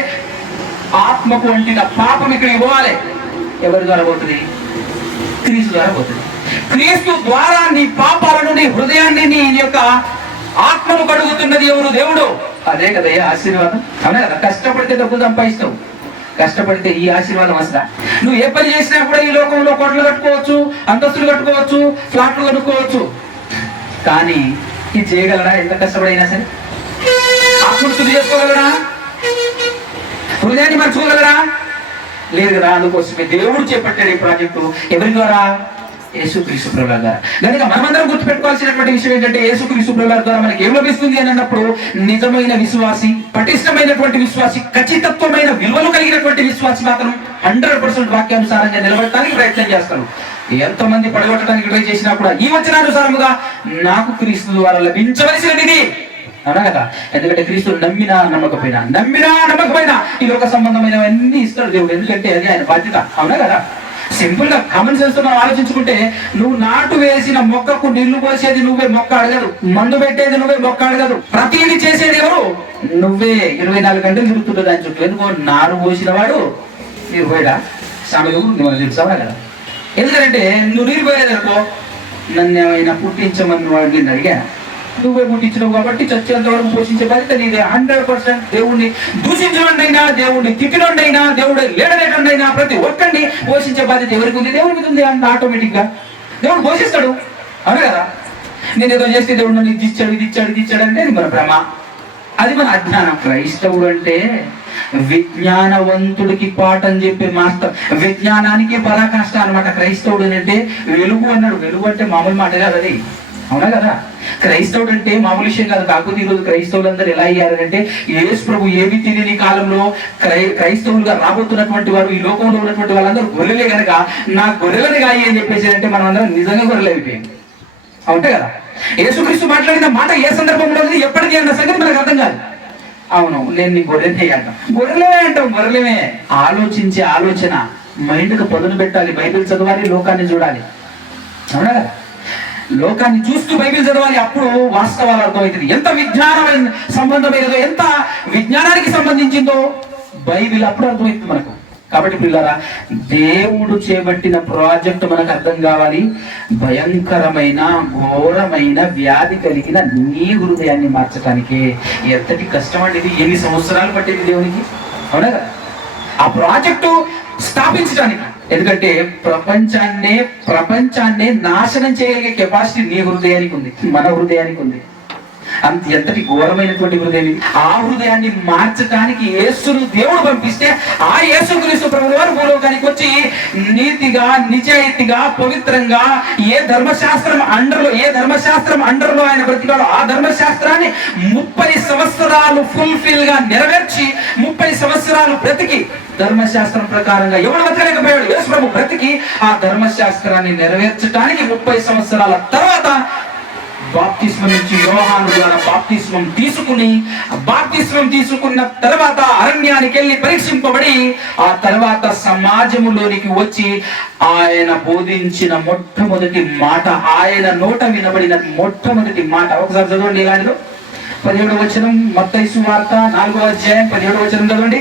ఆత్మకు వంటిన పాపం ఇక్కడికి పోవాలి. ఎవరి ద్వారా పోతుంది? క్రీస్తు ద్వారా పోతుంది. క్రీస్తు ద్వారా నీ పాపాల నుండి హృదయాన్ని, నీ యొక్క ఆత్మను కడుగుతున్నది ఎవరు? దేవుడు. అదే కదా ఆశీర్వాదం. అవునా కదా? కష్టపడితే డబ్బులు సంపాదిస్తావు, కష్టపడితే ఈ ఆశీర్వాదం వస్తా. నువ్వు ఏ పని చేసినా కూడా ఈ లోకంలో కోట్లు కట్టుకోవచ్చు, అంతస్తులు కట్టుకోవచ్చు, ఫ్లాట్లు కట్టుకోవచ్చు. కానీ ఇది చేయగలరా? ఎంత కష్టపడైనా సరే ఆత్మను శుద్ధి చేసుకోగలరా? హృదయాన్ని మర్చుకోగలరా? లేదు కదా. అందుకోసమే దేవుడు చేపట్టాడు ఈ ప్రాజెక్టు. ఎవరి ద్వారా? యేసుక్రీస్తు ప్రభువు ద్వారా. కనుక మనమందరం గుర్తుపెట్టుకోవాల్సినటువంటి విషయం ఏంటంటే యేసుక్రీస్తు ప్రభువు ద్వారా మనకి ఏం లభిస్తుంది అని అన్నప్పుడు నిజమైన విశ్వాసి, పటిష్టమైనటువంటి విశ్వాసి, ఖచ్చితత్వమైన విలువలు కలిగినటువంటి విశ్వాసి మాత్రం 100% వాక్యానుసారంగా నిలబడటానికి ప్రయత్నం చేస్తాడు. ఎంతమంది పడగొట్టడానికి ట్రై చేసినా కూడా ఈ వచనానుసారముగా నాకు క్రీస్తు ద్వారా లభించవలసినది. అవునా కదా? ఎందుకంటే క్రీస్తు నమ్మినా నమ్మకపోయినా ఈ లోక సంబంధమైనవన్నీ ఇస్తాడు దేవుడు. ఎందుకంటే అది ఆయన బాధ్యత. అవునా కదా? సింపుల్ గా కామన్ సెన్స్ తో మనం ఆలోచించుకుంటే, నువ్వు నాటు వేసిన మొక్కకు నీళ్లు పోసేది నువ్వే, మొక్క అడగదు. మందు పెట్టేది నువ్వే, మొక్క అడగదు. ప్రతిదీ చేసేది ఎవరు? నువ్వే. 24 గంటలు తిరుగుతుంటుంది దాని చుట్టూ. ఎందుకో నారు పోసిన వాడు నీరు పోయడా? సామెత నువ్వు తెలుసావా కదా? ఎందుకంటే నువ్వు నీరు పోయేదనుకో, నన్ను ఏమైనా పుట్టించమని వాడు నేను అడిగా. నువ్వే పుట్టించినావు కాబట్టి చచ్చేంత వరకు పోషించే బాధ్యత నీదే. 100%. దేవుణ్ణి దూషించడండైనా, దేవుణ్ణి తిట్టడండైనా, దేవుడు లేడలేటండైనా ప్రతి ఒక్కరిని పోషించే బాధ్యత ఎవరికి ఉంది? దేవుడి మీద ఉంది. అంత ఆటోమేటిక్ గా దేవుడు పోషిస్తాడు. అవును కదా? నేను ఏదో చేస్తే దేవుడు నన్ను ఇది ఇచ్చాడు అంటే అది మన భ్రమ, అది మన అజ్ఞానం. క్రైస్తవుడు అంటే విజ్ఞానవంతుడికి పాఠం చెప్పే మాస్టర్, విజ్ఞానానికి పరాకాష్ట అనమాట. క్రైస్తవుడు అంటే వెలుగు అన్నాడు. వెలుగు అంటే మామూలు మాట కాదు అది. అవునా కదా? క్రైస్తవుడు అంటే మామూలు విషయం కాదు. కాకపోతే ఈరోజు క్రైస్తవులందరూ ఎలా అయ్యారంటే, యేసు ప్రభు ఏమి తెలియని కాలంలో క్రైస్తవులుగా రాబోతున్నటువంటి వారు, ఈ లోకంలో ఉన్నటువంటి వాళ్ళందరూ గొర్రెలే కనుక నా గొర్రెలని గాయి అని చెప్పేసి అంటే మనం అందరం నిజంగా గొర్రెలు అయిపోయాం. అవుంటే కదా? యేసుక్రీస్తు మాట్లాడిన మాట ఏ సందర్భంలో ఎప్పటికీ అన్న సంగతి మనకు అర్థం కాదు. అవును, నేను నీ గొర్రెనే అంటాం. గొర్రెలమే. ఆలోచించే ఆలోచన మైండ్కి పదును పెట్టాలి. బైబిల్ చదవాలి, లోకాన్ని చూడాలి. అవునా కదా? లోకాన్ని చూస్తూ బైబిల్ చదవాలి. అప్పుడు వాస్తవాలు అర్థమవుతుంది. ఎంత విజ్ఞానమైన సంబంధమైనదో, ఎంత విజ్ఞానానికి సంబంధించిందో బైబిల్ అప్పుడు అర్థమవుతుంది మనకు. కాబట్టి పిల్లరా, దేవుడు చేపట్టిన ప్రాజెక్టు మనకు అర్థం కావాలి. భయంకరమైన ఘోరమైన వ్యాధి కలిగిన నీ హృదయాన్ని మార్చడానికి ఎంతటి కష్టం అండి ఇది. ఎన్ని సంవత్సరాలు పట్టింది దేవునికి. అవునా కదా? ఆ ప్రాజెక్టు స్థాపించడానికి. ఎందుకంటే ప్రపంచాన్నే నాశనం చేయగలిగే కెపాసిటీ నీ హృదయానికి ఉంది, మన హృదయానికి ఉంది. ఎంతటి ఘోరమైనటువంటి హృదయం. ఆ హృదయాన్ని మార్చడానికి యేసును దేవుడు పంపిస్తే, ఆ యేసుక్రీస్తు ప్రభువు వారు భూలోకానికి వచ్చి నీతిగా, నిజాయితీగా, పవిత్రంగా ఏ ధర్మశాస్త్రం అండర్లో ఆయన బ్రతికాడో ఆ ధర్మశాస్త్రాన్ని 30 సంవత్సరాలు ఫుల్ఫిల్ గా నెరవేర్చి 30 సంవత్సరాలు బ్రతికి, ధర్మశాస్త్రం ప్రకారంగా ఎవడు బతకలేకపోయాడు, యేసు ప్రభు బ్రతికి ఆ ధర్మశాస్త్రాన్ని నెరవేర్చడానికి 30 సంవత్సరాల తర్వాత బాప్తిస్మం నుంచి యోహాను ద్వారా బాప్తిస్మం తీసుకున్న తర్వాత అరణ్యానికి వెళ్ళి పరీక్షింపబడి ఆ తర్వాత సమాజములోనికి వచ్చి ఆయన బోధించిన మొట్టమొదటి మాట, ఆయన నోట వినబడిన మొట్టమొదటి మాట ఒకసారి చదవండి. ఇలాంటిలో 17వ వచనం, మత్తయి సువార్త 4వ అధ్యాయం 17వ వచనం చదవండి.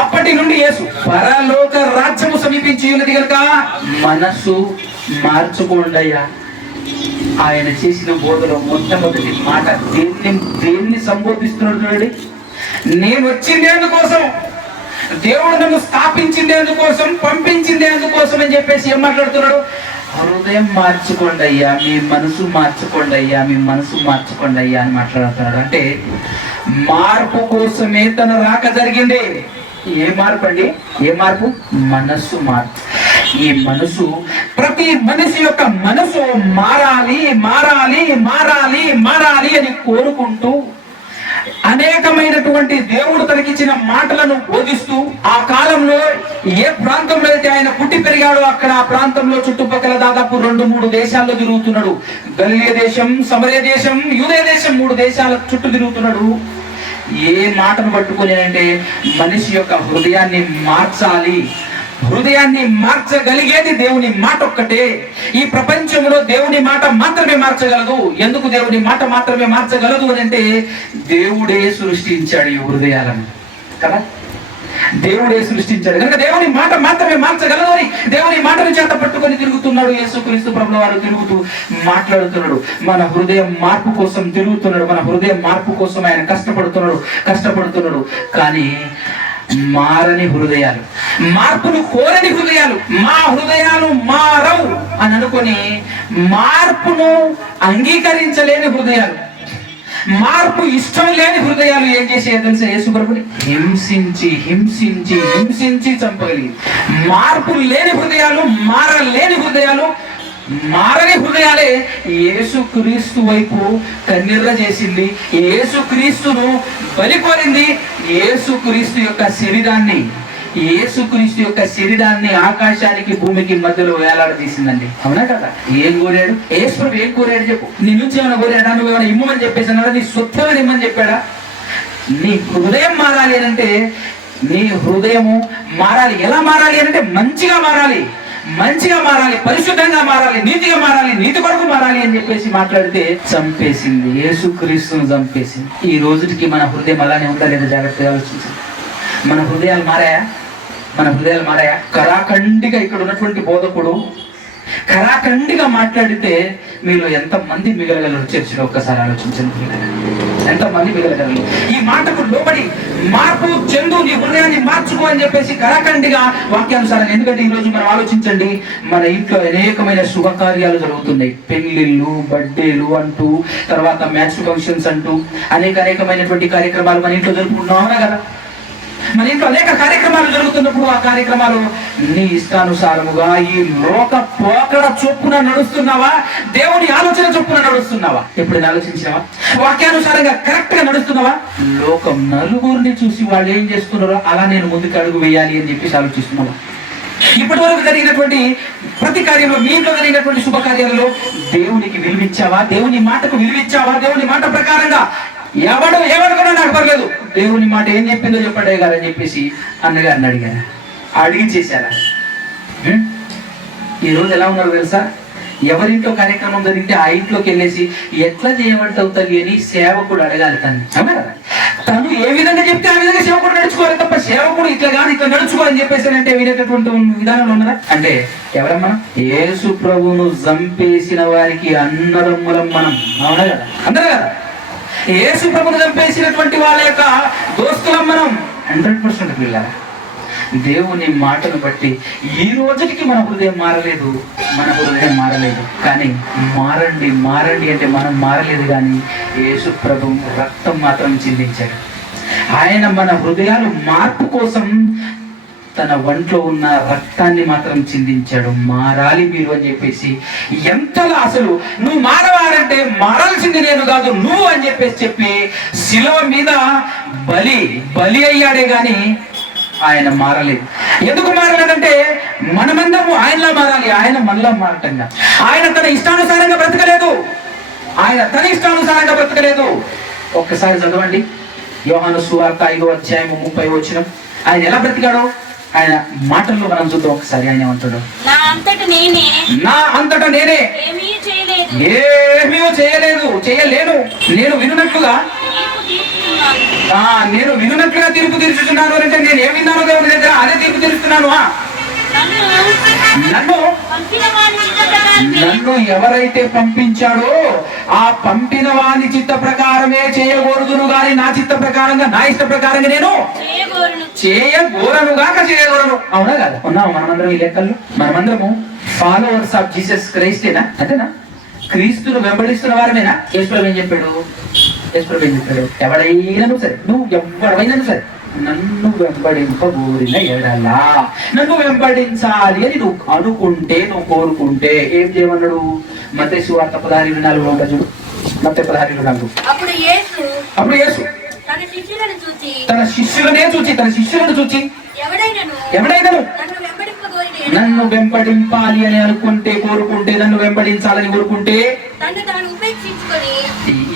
అప్పటి నుండి యేసు పరలోక రాజ్యము సమీపించి ఉన్నది కనుక మనసు మార్చుకోండయ్యా. ఆయన చేసిన బోధలో మొట్టమొదటి మాట దేన్ని సంబోధిస్తున్నాడు చూడండి. నేను వచ్చింది అందుకోసం, దేవుడు నన్ను స్థాపించింది అందుకోసం, పంపించింది అందుకోసం అని చెప్పేసి ఏం మాట్లాడుతున్నాడు? హృదయం మార్చుకోండి అయ్యా, మీ మనసు మార్చుకోండి అయ్యా, మీ మనసు మార్చుకోండి అయ్యా అని మాట్లాడుతున్నాడు. అంటే మార్పు కోసమే తన రాక జరిగింది. ఏ మార్పు అండి? ఏ మార్పు? మనస్సు మార్పు. ఈ మనసు, ప్రతి మనిషి యొక్క మనసు మారాలి మారాలి మారాలి మారాలి అని కోరుకుంటూ అనేకమైనటువంటి దేవుడు తనకిచ్చిన మాటలను బోధిస్తూ ఆ కాలంలో ఏ ప్రాంతంలో అయితే ఆయన పుట్టి పెరిగాడో అక్కడ ఆ ప్రాంతంలో చుట్టుపక్కల దాదాపు 2-3 దేశాల్లో తిరుగుతున్నాడు. గలిలయ దేశం, సమరయ దేశం, యూదయ దేశం, 3 దేశాల చుట్టూ తిరుగుతున్నాడు. ఏ మాటను పట్టుకొని అంటే మనిషి యొక్క హృదయాన్ని మార్చాలి. హృదయాన్ని మార్చగలిగేది దేవుని మాట ఒక్కటే. ఈ ప్రపంచంలో దేవుని మాట మాత్రమే మార్చగలదు. ఎందుకు దేవుని మాట మాత్రమే మార్చగలదు అని అంటే దేవుడే సృష్టించాడు ఈ హృదయాలను కదా. దేవుడే సృష్టించాడు కనుక దేవుని మాట మాత్రమే మార్చగలదు అని దేవుని మాటను చేత పట్టుకొని తిరుగుతున్నాడు యేసుక్రీస్తు ప్రభువు వారు. తిరుగుతూ మాట్లాడుతున్నాడు, మన హృదయం మార్పు కోసం తిరుగుతున్నాడు, మన హృదయం మార్పు కోసం ఆయన కష్టపడుతున్నాడు. కానీ మారని హృదయాలు, మార్పును కోరని హృదయాలు, మా హృదయాలు మారవు అని అనుకొని మార్పును అంగీకరించలేని హృదయాలు, మార్పు ఇష్టం లేని హృదయాలు ఏం చేసే తెలుసా? యేసు ప్రభుని హింసించి హింసించి హింసించి చంపగలిగి. మార్పు లేని హృదయాలు, మారలేని హృదయాలు, మారని హృదయాలే యేసుక్రీస్తు వైపు కన్నెర్ర చేసింది, యేసుక్రీస్తును బలి కోరింది. యేసుక్రీస్తు యొక్క శరీరాన్ని ఆకాశానికి భూమికి మధ్యలో వేలాడదీసిందండి. అవునా కదా? ఏం కోరాడు యేసు ప్రభు? ఏం కోరాడు చెప్పు? నీ నుంచి ఏమైనా కోరాడా? నువ్వేమైనా ఇమ్మని చెప్పేసి అన్నాడా? నీ స్వత్వమని ఇమ్మని చెప్పాడా? నీ హృదయం మారాలి అంటే, నీ హృదయము మారాలి. ఎలా మారాలి అంటే మంచిగా మారాలి, పరిశుద్ధంగా మారాలి, నీతిగా మారాలి, నీతి కొరకు మారాలి అని చెప్పేసి మాట్లాడితే చంపేసింది, యేసుక్రీస్తును చంపేసింది. ఈ రోజుకి మన హృదయం అలానే ఉందా లేదా జాగ్రత్తగా ఆలోచించండి. మన హృదయాలు మారాయా? కరాఖండిగా ఇక్కడ ఉన్నటువంటి బోధకుడు కరాఖండిగా మాట్లాడితే మీలో ఎంతమంది మిగలగలరు? చర్చలో ఒక్కసారి ఆలోచించండి. ఎంతమంది మిగలగలరు? ఈ మాటకు లోబడి మార్పు చెందు, నీ హృదయాన్ని మార్చుకో అని చెప్పేసి కరాఖండిగా వాక్యానుసారం. ఎందుకంటే ఈ రోజు మనం ఆలోచించండి, మన ఇంట్లో అనేకమైన శుభకార్యాలు జరుగుతున్నాయి. పెళ్లిళ్ళు, బర్త్డేలు అంటూ, తర్వాత మ్యాచ్ ఫంక్షన్స్ అంటూ అనేకమైనటువంటి కార్యక్రమాలు మన ఇంట్లో జరుపుకుంటున్నాం కదా. మన ఇంట్లో అనేక కార్యక్రమాలు జరుగుతున్నప్పుడు ఆ కార్యక్రమాలు నీ ఇష్టానుసారముగా ఈ లోక పోకడ చొప్పున నడుస్తున్నావా? దేవుని ఆలోచన చొప్పున నడుస్తున్నావా? ఎప్పుడైనా ఆలోచించావా? వాక్యానుసారంగా కరెక్ట్ గా నడుస్తున్నావా? లోకం నలుగురిని చూసి వాళ్ళు ఏం చేస్తున్నారో అలా నేను ముందుకు అడుగు వేయాలి అని చెప్పేసి ఆలోచిస్తున్నావా? ఇప్పటి వరకు జరిగినటువంటి ప్రతి కార్యంలో, మీ ఇంట్లో జరిగినటువంటి శుభకార్యాలలో దేవునికి విలువిచ్చావా? దేవుని మాటకు విలువిచ్చావా? దేవుని మాట ప్రకారంగా ఎవడు ఏమనుకున్నా నాకు పర్లేదు, దేవుని మాట ఏం చెప్పిందో చెప్పండి గారు అని చెప్పేసి అన్నగారిని అడిగి చేశారా? ఈరోజు ఎలా ఉన్నారు తెలుసా? ఎవరింట్లో కార్యక్రమం జరిగితే ఆ ఇంట్లోకి వెళ్ళేసి ఎట్లా చేయమంటావు తల్లి అని సేవకుడు అడగాలి. తను ఏ విధంగా చెప్తే ఆ విధంగా సేవకుడు నడుచుకోవాలి తప్ప సేవకుడు ఇట్లా నడుచుకో అని చెప్పేసి అంటే వినేటటువంటి విధానం ఉన్నదా? అంటే ఎవరమ్మా? యేసు ప్రభువును చంపేసిన వారికి అన్నదమ్ములం మనం. అవునా కదా? అందరూ కదా? యేసు ప్రభువును చంపేసినటువంటి వాళ్ళ యొక్క దోస్తులం మనం 100% పిల్లలు. దేవుని మాటను బట్టి ఈ రోజుకి మన హృదయం మారలేదు, కానీ మారండి అంటే మనం మారలేదు. కానీ యేసు ప్రభువు రక్తం మాత్రం చిందించాడు. ఆయన మన హృదయాలు మార్పు కోసం తన ఒంట్లో ఉన్న రక్తాన్ని మాత్రం చిందించాడు. మారాలి మీరు అని చెప్పేసి ఎంతలా అసలు నువ్వు మారవాలంటే మారాల్సింది నేను కాదు నువ్వు అని చెప్పి శిలువ మీద బలి అయ్యాడే గాని ఆయన మారలేదు. ఎందుకు మారలేదంటే మనమందరము ఆయనలా మారాలి, ఆయన మనలా మారటంగా. ఆయన తన ఇష్టానుసారంగా బ్రతకలేదు. ఆయన తన ఇష్టానుసారంగా బ్రతకలేదు. ఒక్కసారి చదవండి యోహాను సువార్త 5వ అధ్యాయము 30వ వచనం. ఆయన ఎలా బ్రతికాడో ఆయన మాటల్లో మనం చూద్దాం ఒకసారి. ఆయన ఏమంటాడు? నా అంతట నేనే ఏమీ చేయలేదు, చేయలేను. నేను వినున్నట్లుగా తీర్పు తీర్చుతున్నాను అంటే నేను ఏం విన్నాను దేవుని దగ్గర అదే తీర్పు తీరుస్తున్నాను. నన్ను ఎవరైతే పంపించాడో ఆ పంపిన వాని చిత్త ప్రకారమే చేయకూడదును గాని నా చిత్త ప్రకారంగా నా ఇష్ట ప్రకారంగా నేను చేయగోరను. అవునా కదా? ఉన్నాము మనమందరం ఈ లెక్కల్లో. మనమందరము ఫాలోవర్స్ ఆఫ్ జీసస్ క్రైస్టేనా? అంతేనా? క్రీస్తును వెంబడిస్తున్న వారమేనా? యేసుప్రభు ఏం చెప్పాడు? ఎవడైనా సరే, నువ్వు ఎవడైనా సరే నన్ను వెంబడింపబోరిన ఎడలా, నన్ను వెంబడించాలి అని నువ్వు అనుకుంటే, నువ్వు కోరుకుంటే ఏం చేయమన్నాడు? మత్తయి సువార్త 16:24 ఉంటా చూడు. మత్తయి 16:24. అప్పుడు యేసు తన శిష్యులను చూచి ఎవడైనాను నన్ను వెంబడింపాలి అని అనుకుంటే, కోరుకుంటే, నన్ను వెంబడించాలని కోరుకుంటే,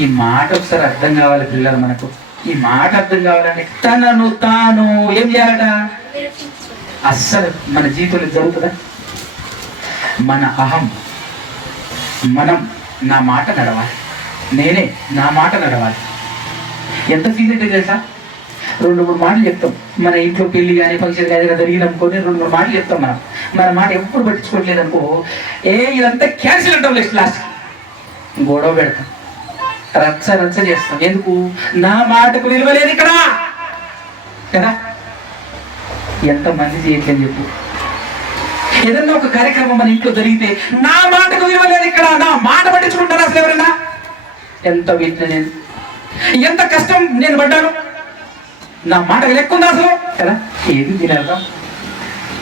ఈ మాట ఒకసారి అర్థం కావాలి పిల్లలు. మనకు ఈ మాట అర్థం కావాలంటే తనను తాను ఏం చేయాలట? అస్సలు మన జీవితంలో జరుగుతుందా? మన అహం, మనం నా మాట నడవాలి, నేనే నా మాట నడవాలి. ఎంత ఫీల్ అయితే తెలుసా? 2-3 మాటలు చెప్తాం. మన ఇంట్లో పెళ్లి కానీ ఫంక్షన్ కానీ జరిగిననుకోని 2-3 మాటలు చెప్తాం. మన మాట ఎప్పుడు పట్టించుకోవట్లేదు అనుకో, ఇదంతా క్యాన్సిల్ అంటాం. లాస్ట్ గొడవ పెడతాం, రచ్చ చేస్తాం. ఎందుకు? నా మాటకు విలువ లేదు ఇక్కడ కదా. ఎంతమంది చేయట్లేదు చెప్పు. ఏదన్నా ఒక కార్యక్రమం మన ఇంట్లో జరిగితే నా మాటకు విలువ లేదు ఇక్కడ, నా మాట పట్టించుకుంటారా అసలు ఎవరన్నా? ఎంత వీటిని నేను ఎంత కష్టం నేను పడ్డాను, నా మాటకు లెక్కుందా అసలు కదా? ఏది తినగా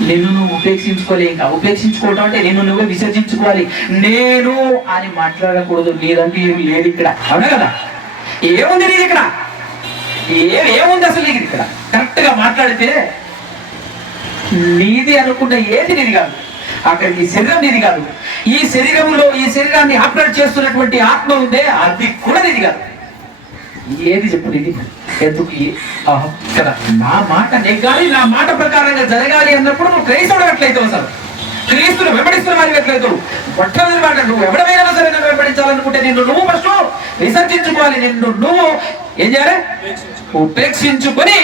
నిన్ను నువ్వు ఉపేక్షించుకోలే. ఇంకా ఉపేక్షించుకోవటం అంటే నిన్ను నువ్వే విసర్జించుకోవాలి. నేను అని మాట్లాడకూడదు. నీదంటూ ఏమి లేదు ఇక్కడ. అవునా కదా? ఏముంది నీది ఇక్కడ? ఏముంది అసలు నీకు ఇక్కడ? కరెక్ట్ గా మాట్లాడితే నీది అనుకున్న ఏది నీది కాదు. అక్కడ ఈ శరీరం నీది కాదు. ఈ శరీరంలో ఈ శరీరాన్ని ఆపరేట్ చేస్తున్నటువంటి ఆత్మ ఉందే, అది కూడా నీది కాదు. ఏది చెప్పు నీది? ఎందుకు కదా? నా మాట నెగ్గాలి, నా మాట ప్రకారంగా జరగాలి అన్నప్పుడు నువ్వు క్రైస్తవుడు ఎట్లయితే అసలు క్రీస్తును వెంబడిస్తున్న వారి ఎట్లయితే మొట్టమొదటి మాట, నువ్వు ఎవడమైనా సరే నన్ను వెంబడించాలనుకుంటే నిన్ను నువ్వు ఫస్ట్ విసర్జించుకోవాలి. నిన్ను నువ్వు ఏం చేయాలి? ఉపేక్షించుకొని,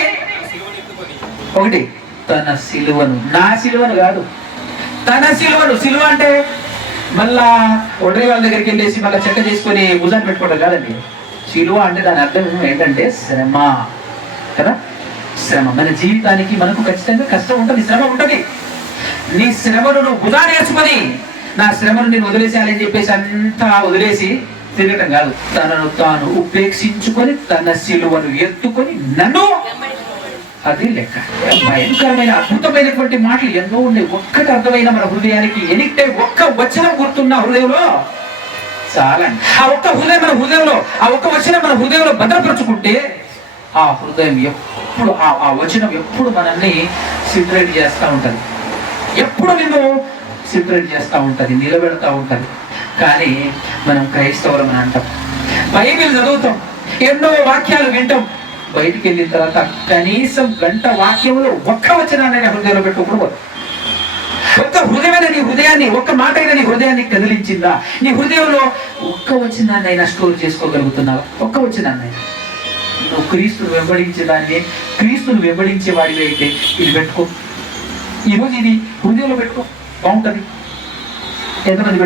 ఒకటి తన సిలువను, నా సిలువను కాదు, తన సిలువను. సిలువ అంటే మళ్ళా ఒడ్రి వాళ్ళ దగ్గరికి వెళ్ళేసి మళ్ళీ చెక్క చేసుకొని భుజాన్ని పెట్టుకోవడం కాదండి. సిలువ అంటే దాని అర్థం ఏంటంటే శ్రమ కదా. శ్రమ మన జీవితానికి మనకు ఖచ్చితంగా కష్టం ఉంటుంది, శ్రమ ఉంటుంది. నీ శ్రమను నువ్వు భుజాన్ని వేసుకొని నా శ్రమను నేను వదిలేసేయాలని చెప్పేసి అంతా వదిలేసి తిరగటం కాదు. తనను తాను ఉపేక్షించుకొని తన సిలువను ఎత్తుకొని నన్ను, అది లెక్క. భయంకరమైన అద్భుతమైనటువంటి మాటలు ఎన్నో ఉన్నాయి. ఒక్కటి అర్థమైన మన హృదయానికి ఎనిక్టే ఒక్క వచనం గుర్తున్న హృదయంలో చాలా. ఆ ఒక్క హృదయం మన హృదయంలో, ఆ ఒక్క వచనం మన హృదయంలో భద్రపరచుకుంటే ఆ హృదయం ఎప్పుడు, ఆ వచనం ఎప్పుడు మనల్ని సిపరేట్ చేస్తూ ఉంటుంది, ఎప్పుడు నిన్ను సిపరేట్ చేస్తూ ఉంటుంది, నిలబెడతా ఉంటుంది. కానీ మనం క్రైస్తవులం అని అంటాం, బైబిల్ చదువుతాం, ఎన్నో వాక్యాలు వింటాం. బయటికి వెళ్ళిన తర్వాత కనీసం గంట వాక్యంలో ఒక్క వచనాన్ని హృదయంలో పెట్టుకోకూడదు. ఒక్క హృదయమైన నీ హృదయాన్ని, ఒక్క మాట అయినా నీ హృదయాన్ని కదిలించిందా? నీ హృదయంలో ఒక్క వచనాన్ని అయినా స్టోర్ చేసుకోగలుగుతున్నావా? ఒక్క వచనాన్ని. నువ్వు క్రీస్తును వెంబడించేదాన్ని, క్రీస్తును వెంబడించే వాడివి అయితే ఇది పెట్టుకో. ఈరోజు ఇది హృదయంలో పెట్టుకో, బాగుంటుంది. ఎంతమంది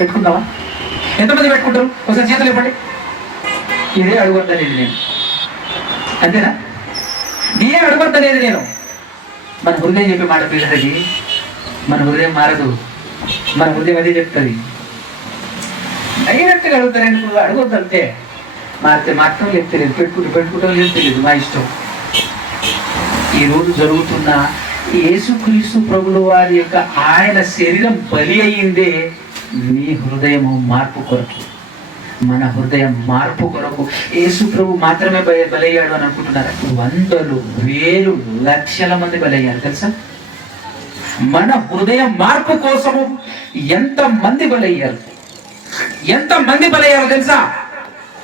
పెట్టుకుందావా? ఎంతమంది పెట్టుకుంటారు? ఒకసారి చేతులు ఇవ్వండి. ఇదే అడుగుద్దనేది నేను, అంతేనా? నేనే అడుగుద్దనేది నేను. మన హృదయం చెప్పే మాట పిల్లలకి, మన హృదయం మారదు, మన హృదయం అదే చెప్తుంది. డైరెక్ట్గా అడుగుతారు, ఎందుకు అడగొద్దు అంతే. మారితే మాత్రం లేదు, తెలియదు, పెట్టుకుంటాం లేదు తెలియదు, మా ఇష్టం. ఈరోజు జరుగుతున్న యేసుక్రీస్తు ప్రభుల వారి యొక్క ఆయన శరీరం బలి అయ్యిందే నీ హృదయము మార్పు కొరకు, మన హృదయం మార్పు కొరకు. యేసు ప్రభు మాత్రమే బలయ్యాడు అని అనుకుంటున్నారు. 100,000, 1,000, లక్షల మంది బలయ్యారు తెలుసా? మన హృదయం మార్పు కోసము ఎంత మంది బలయ్యారు. ఎంత మంది బలయ్యారో తెలుసా?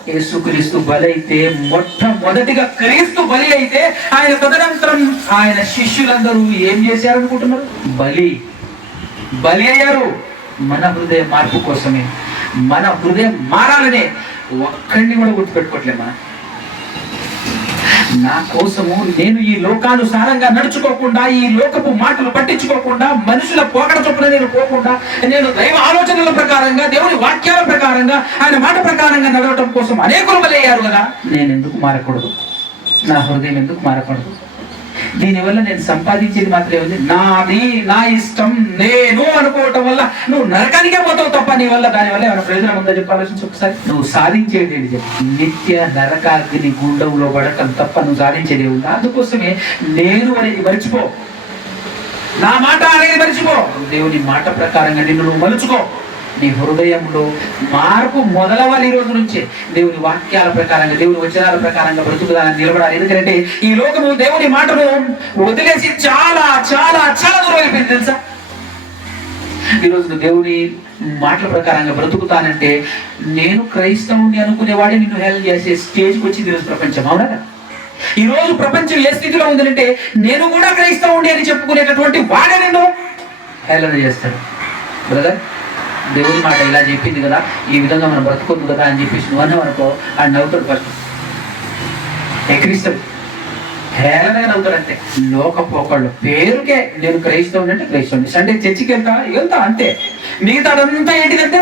యేసుక్రీస్తు బలైతే, మొట్టమొదటిగా క్రీస్తు బలి అయితే, ఆయన తదనంతరం ఆయన శిష్యులందరూ ఏం చేశారు అనుకుంటున్నారు? బలి అయ్యారు. మన హృదయ మార్పు కోసమే, మన హృదయం మారాలనే. ఒక్కడిని కూడా గుర్తుపెట్టుకోవట్లే మనం. నా కోసము నేను ఈ లోకానుసారంగా నడుచుకోకుండా, ఈ లోకపు మాటలు పట్టించుకోకుండా, మనుషుల పోకడ చొప్పున నేను పోకుండా, నేను దైవ ఆలోచనల ప్రకారంగా, దేవుని వాక్యాల ప్రకారంగా, ఆయన మాట ప్రకారంగా నడవటం కోసం అనేకులు బలయ్యారు కదా. నేను ఎందుకు మారకూడదు? నా హృదయం ఎందుకు మారకూడదు? దీనివల్ల నేను సంపాదించేది మాత్రమే ఉంది. నాది, నా ఇష్టం, నేను అనుకోవటం వల్ల నువ్వు నరకానికే పోతావు తప్ప నీ వల్ల దానివల్ల ఏమైనా ప్రయోజనం ఉందో చెప్పి ఆలోచించి ఒకసారి. నువ్వు సాధించేది ఏంటి చెప్పు? నిత్య నరకాగ్ని గుండంలో పడటం తప్ప నువ్వు సాధించేది ఉందా? అందుకోసమే నేను అనేది మర్చిపో, నా మాట అనేది మర్చిపో, దేవుని మాట ప్రకారంగా నిన్ను నువ్వు మలుచుకో. నీ హృదయంలో మార్పు మొదలవాలి. ఈ రోజు నుంచే దేవుని వాక్యాల ప్రకారంగా, దేవుని వచనాల ప్రకారంగా బ్రతుకుదాన్ని నిలబడాలి. ఎందుకంటే ఈ లోకము దేవుని మాటను వదిలేసి చాలా చాలా చాలా దూరం అయిపోయింది తెలుసా? ఈరోజు నువ్వు దేవుని మాటల ప్రకారంగా బ్రతుకుతానంటే, నేను క్రైస్తవుని అనుకునేవాడే నిన్ను హెల్ప్ చేసే స్టేజ్కి వచ్చింది ఈరోజు ప్రపంచం. అవునా? ఈ రోజు ప్రపంచం ఏ స్థితిలో ఉందంటే, నేను కూడా క్రైస్తవుని అని చెప్పుకునేటటువంటి వాడే నిన్ను హేళన చేస్తాడు. బ్రదర్, దేవుని మాట ఇలా చెప్పింది కదా, ఈ విధంగా మనం బ్రతుకోద్దు కదా అని చెప్పేసి నువ్వు అన్నావనుకో, ఆయన నవ్వుతాడు. ఫస్ట్ ఎక్కిరిస్తాడు, హేళనగా నవ్వుతాడు. అంతే. లోకపోకళ్ళు పేరుకే నేను క్రైస్తవుని అంటే క్రైస్తవుని, సండే చర్చికి వెళ్తా అంతే. మిగతాడంతా ఏంటిదంటే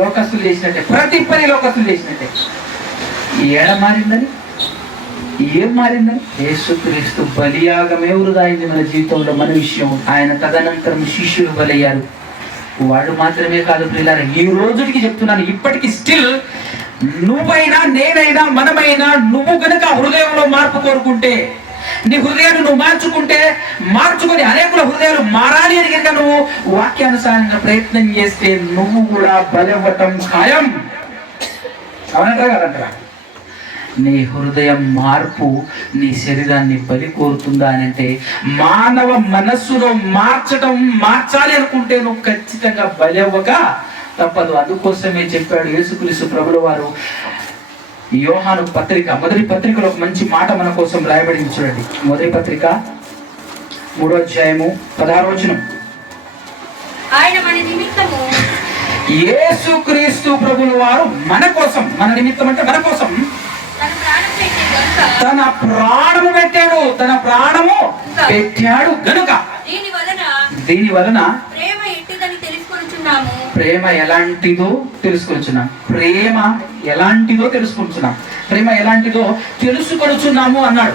లోకస్తులు చేసినట్టే, ప్రతి పని లోకస్తులు చేసినట్టే. ఏడ మారిందని, ఏం మారిందని? యేసుక్రీస్తు బలియాగమే వృధా అయింది మన జీవితంలో. మన విషయం ఆయన తదనంతరం శిష్యులు బలయ్యారు. వాళ్ళు మాత్రమే కాదు ప్రియులారా, ఈ రోజుకి చెప్తున్నాను, ఇప్పటికీ స్టిల్ నువ్వైనా, నేనైనా, మనమైనా, నువ్వు గనక హృదయంలో మార్పు కోరుకుంటే, నీ హృదయాన్ని నువ్వు మార్చుకొని అనేకుల హృదయాలు మారాలి అని కనుక నువ్వు వాక్యానుసారంగా ప్రయత్నం చేస్తే, నువ్వు కూడా బలవ్వటం ఖాయం. అవునంటారా కాదంటారా? నీ హృదయం మార్పు నీ శరీరాన్ని బలి కోరుతుందా అని అంటే, మానవ మనస్సును మార్చాలి అనుకుంటే నువ్వు ఖచ్చితంగా బలి అవ్వక తప్పదు. అందుకోసమే చెప్పాడు యేసుక్రీస్తు ప్రభుల వారు యోహాను పత్రిక, మొదటి పత్రికలో ఒక మంచి మాట మన కోసం రాయబడింది చూడండి. మొదటి పత్రిక 3వ అధ్యాయము 16వ వచనం. ఆయన మన నిమిత్తము, యేసుక్రీస్తు ప్రభుల వారు మన కోసం, మన నిమిత్తం అంటే మన కోసం తన ప్రాణము పెట్టాడు గనుక దీని వలన ప్రేమ ఎలాంటిదో తెలుసుకొనుచున్నాము అన్నాడు.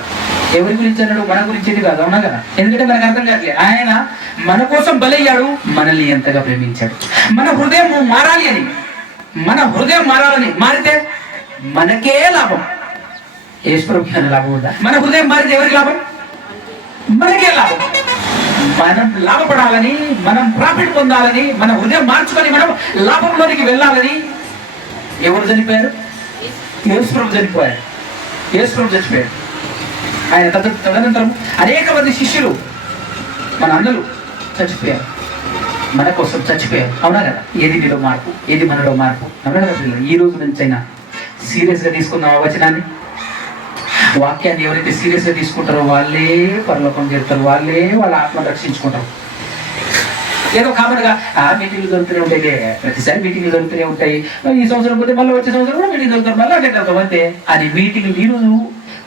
ఎవరి గురించి అన్నాడు? మన గురించి కాదు. అవునా కదా? ఎందుకంటే మనకు అర్థం కావట్లేదు. ఆయన మన కోసం బలయ్యాడు, మనల్ని ఎంతగా ప్రేమించాడు. మన హృదయం మారాలని, మారితే మనకే లాభం. యేసుప్రభుకి లాభం ఉందా? మన హృదయం మారితే ఎవరికి లాభం? మనకే లాభం. మనం లాభపడాలని, మనం ప్రాఫిట్ పొందాలని, మన హృదయం మార్చుకొని మనం లాభంలోనికి వెళ్ళాలని ఎవరు చనిపోయారు? యేసుప్రభు చనిపోయారు. ఆయన తదనంతరం అనేక మంది శిష్యులు, మన అన్నలు చచ్చిపోయారు, మన కోసం చచ్చిపోయారు. అవునా కదా? ఏది నీలో మార్పు, ఏది మనలో మార్పు? అవునా కదా పిల్లలు? ఈ రోజు నుంచి అయినా సీరియస్గా తీసుకుందాం ఆ వచనాన్ని, వాక్యాన్ని. ఎవరైతే సీరియస్గా తీసుకుంటారో వాళ్ళే పరలోకం చేరుతారు, వాళ్ళే వాళ్ళ ఆత్మను రక్షించుకుంటారు. ఏదో కామన్గా మీటింగ్లు జరుగుతూనే ఉంటాయి, ప్రతిసారి మీటింగ్లు జరుగుతూనే ఉంటాయి, ఈ సంవత్సరం పోతే మళ్ళీ వచ్చే సంవత్సరం కూడా మీటింగ్ జరుగుతారు, మళ్ళీ అటెండ్ అవుతాం అంతే అని. మీటింగ్లు ఈరోజు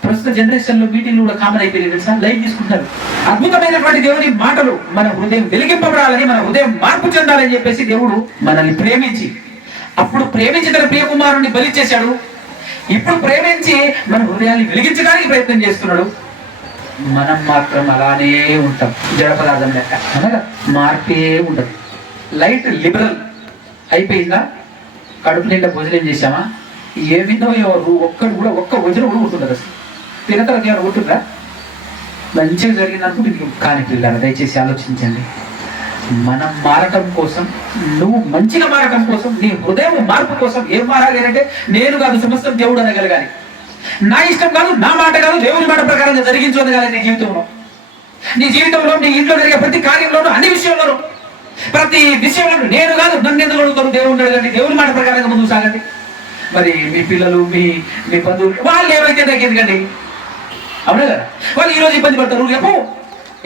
ప్రస్తుత జనరేషన్లో మీటింగ్లు కూడా కామన్ అయిపోయింది తెలుసా? లైవ్ తీసుకుంటారు. అద్భుతమైనటువంటి దేవుని మాటలు మన హృదయం వెలిగింపబడాలని, మన హృదయం మార్పు చెందాలని చెప్పేసి దేవుడు మనల్ని ప్రేమించి, అప్పుడు ప్రేమించి తన ప్రియకుమారుని బలి చేశాడు. ఇప్పుడు ప్రేమించి మన హృదయాన్ని వెలిగించడానికి ప్రయత్నం చేస్తున్నాడు. మనం మాత్రం అలానే ఉంటాం, జడ పదార్థం లెక్క. అనగా మార్పే ఉండదు. లైట్ లిబరల్ అయిపోయిందా? కడుపు నిండా భోజనం చేశామా? ఏమిందో ఎవరు ఒక్కడు కూడా ఒక్క భోజనం కూడా ఉంటుండదు. అసలు తినతర ఏమైనా ఉంటుందా? మంచిగా జరిగిందనుకో మీకు. కానీ పిల్లలు దయచేసి ఆలోచించండి. మనం మారటం కోసం, నువ్వు మంచిగా మారటం కోసం, నీ హృదయం మార్పు కోసం ఏం మారాలి అంటే, నేను కాదు సమస్తం దేవుడు అనగలగాలి. నా ఇష్టం కాదు, నా మాట కాదు, దేవుని మాట ప్రకారంగా జరిగించు అనగాలి. నీ జీవితంలో, నీ ఇంట్లో జరిగే ప్రతి కార్యంలోనూ, అన్ని విషయంలోనూ ప్రతి విషయంలో నేను కాదు నన్ను ఎందుకు అడుగుతారు, దేవుడిని అడగండి, దేవుని మాట ప్రకారంగా ముందుకు సాగండి. మరి మీ పిల్లలు మీ మీ బంధువులు వాళ్ళు ఏమైతే నాకు ఎందుకండి? అవునా కదా? వాళ్ళు ఈరోజు ఇబ్బంది పడతారు, రేపు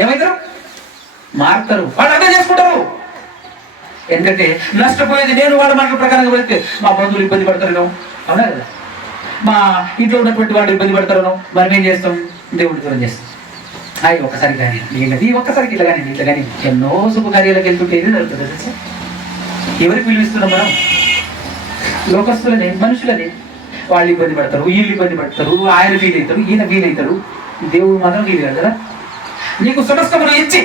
ఏమవుతారు? మారుతారు, వాళ్ళు అర్థం చేసుకుంటారు. ఎందుకంటే నష్టపోయేది నేను వాళ్ళ మాటల ప్రకారంగా వెళ్తే మా బంధువులు ఇబ్బంది పడతారనో, అవునా కదా? మా ఇంట్లో ఉన్నటువంటి వాళ్ళు ఇబ్బంది పడతారనో, మనం ఏం చేస్తాం? దేవుడి దూరం చేస్తాం. అయ్యి ఒక్కసారి కానీ ఇది ఒక్కసారికి ఇట్లా కానీ ఇట్లా కానీ ఎన్నో శుభకార్యాలకు వెళ్తుంటే ఏది జరుగుతుంది తెలుసా? ఎవరికి పిలుస్తున్నాం మనం? లోకస్తులని, మనుషులని. వాళ్ళు ఇబ్బంది పడతారు, వీళ్ళు ఇబ్బంది పడతారు, ఆయన ఫీల్ అవుతారు, ఈయన ఫీల్ అవుతారు. దేవుడు మాత్రం ఫీల్ కాదు కదా. నీకు సమస్తమును ఇచ్చి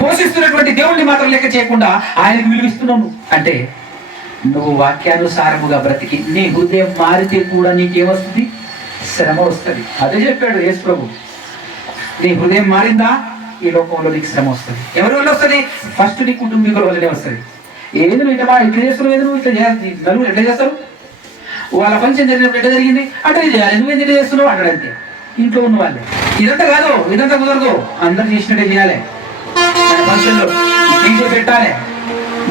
పోషిస్తున్నటువంటి దేవుడిని మాత్రం లెక్క చేయకుండా ఆయనకు విలువిస్తున్నావు అంటే నువ్వు వాక్యానుసారముగా బ్రతికి నీ హృదయం మారితే కూడా నీకేమొస్తుంది? శ్రమ వస్తుంది. అదే చెప్పాడు యేసు ప్రభు. నీ హృదయం మారిందా ఈ లోకంలో నీకు శ్రమ వస్తుంది. ఎవరి వల్ల వస్తుంది? ఫస్ట్ నీ కుటుంబీకుల వల్లనే వస్తుంది. ఏది నువ్వు ఇట్లా చేస్తున్నావు, ఏది నువ్వు ఇట్లా నలుగురు ఎట్లా చేస్తారు? వాళ్ళ ఫంక్షన్ జరిగినప్పుడు ఎట్లా జరిగింది అంటే చేయాలి, నువ్వేం ఎట్లా చేస్తున్నావు అంటాడు. అంతే ఇంట్లో ఉన్న వాళ్ళే. ఇదంతా కాదు, ఇదంతా కుదరదు. అందరు చేసినట్టే చేయాలి. ఫంక్షన్లో డీజే పెట్టాలి,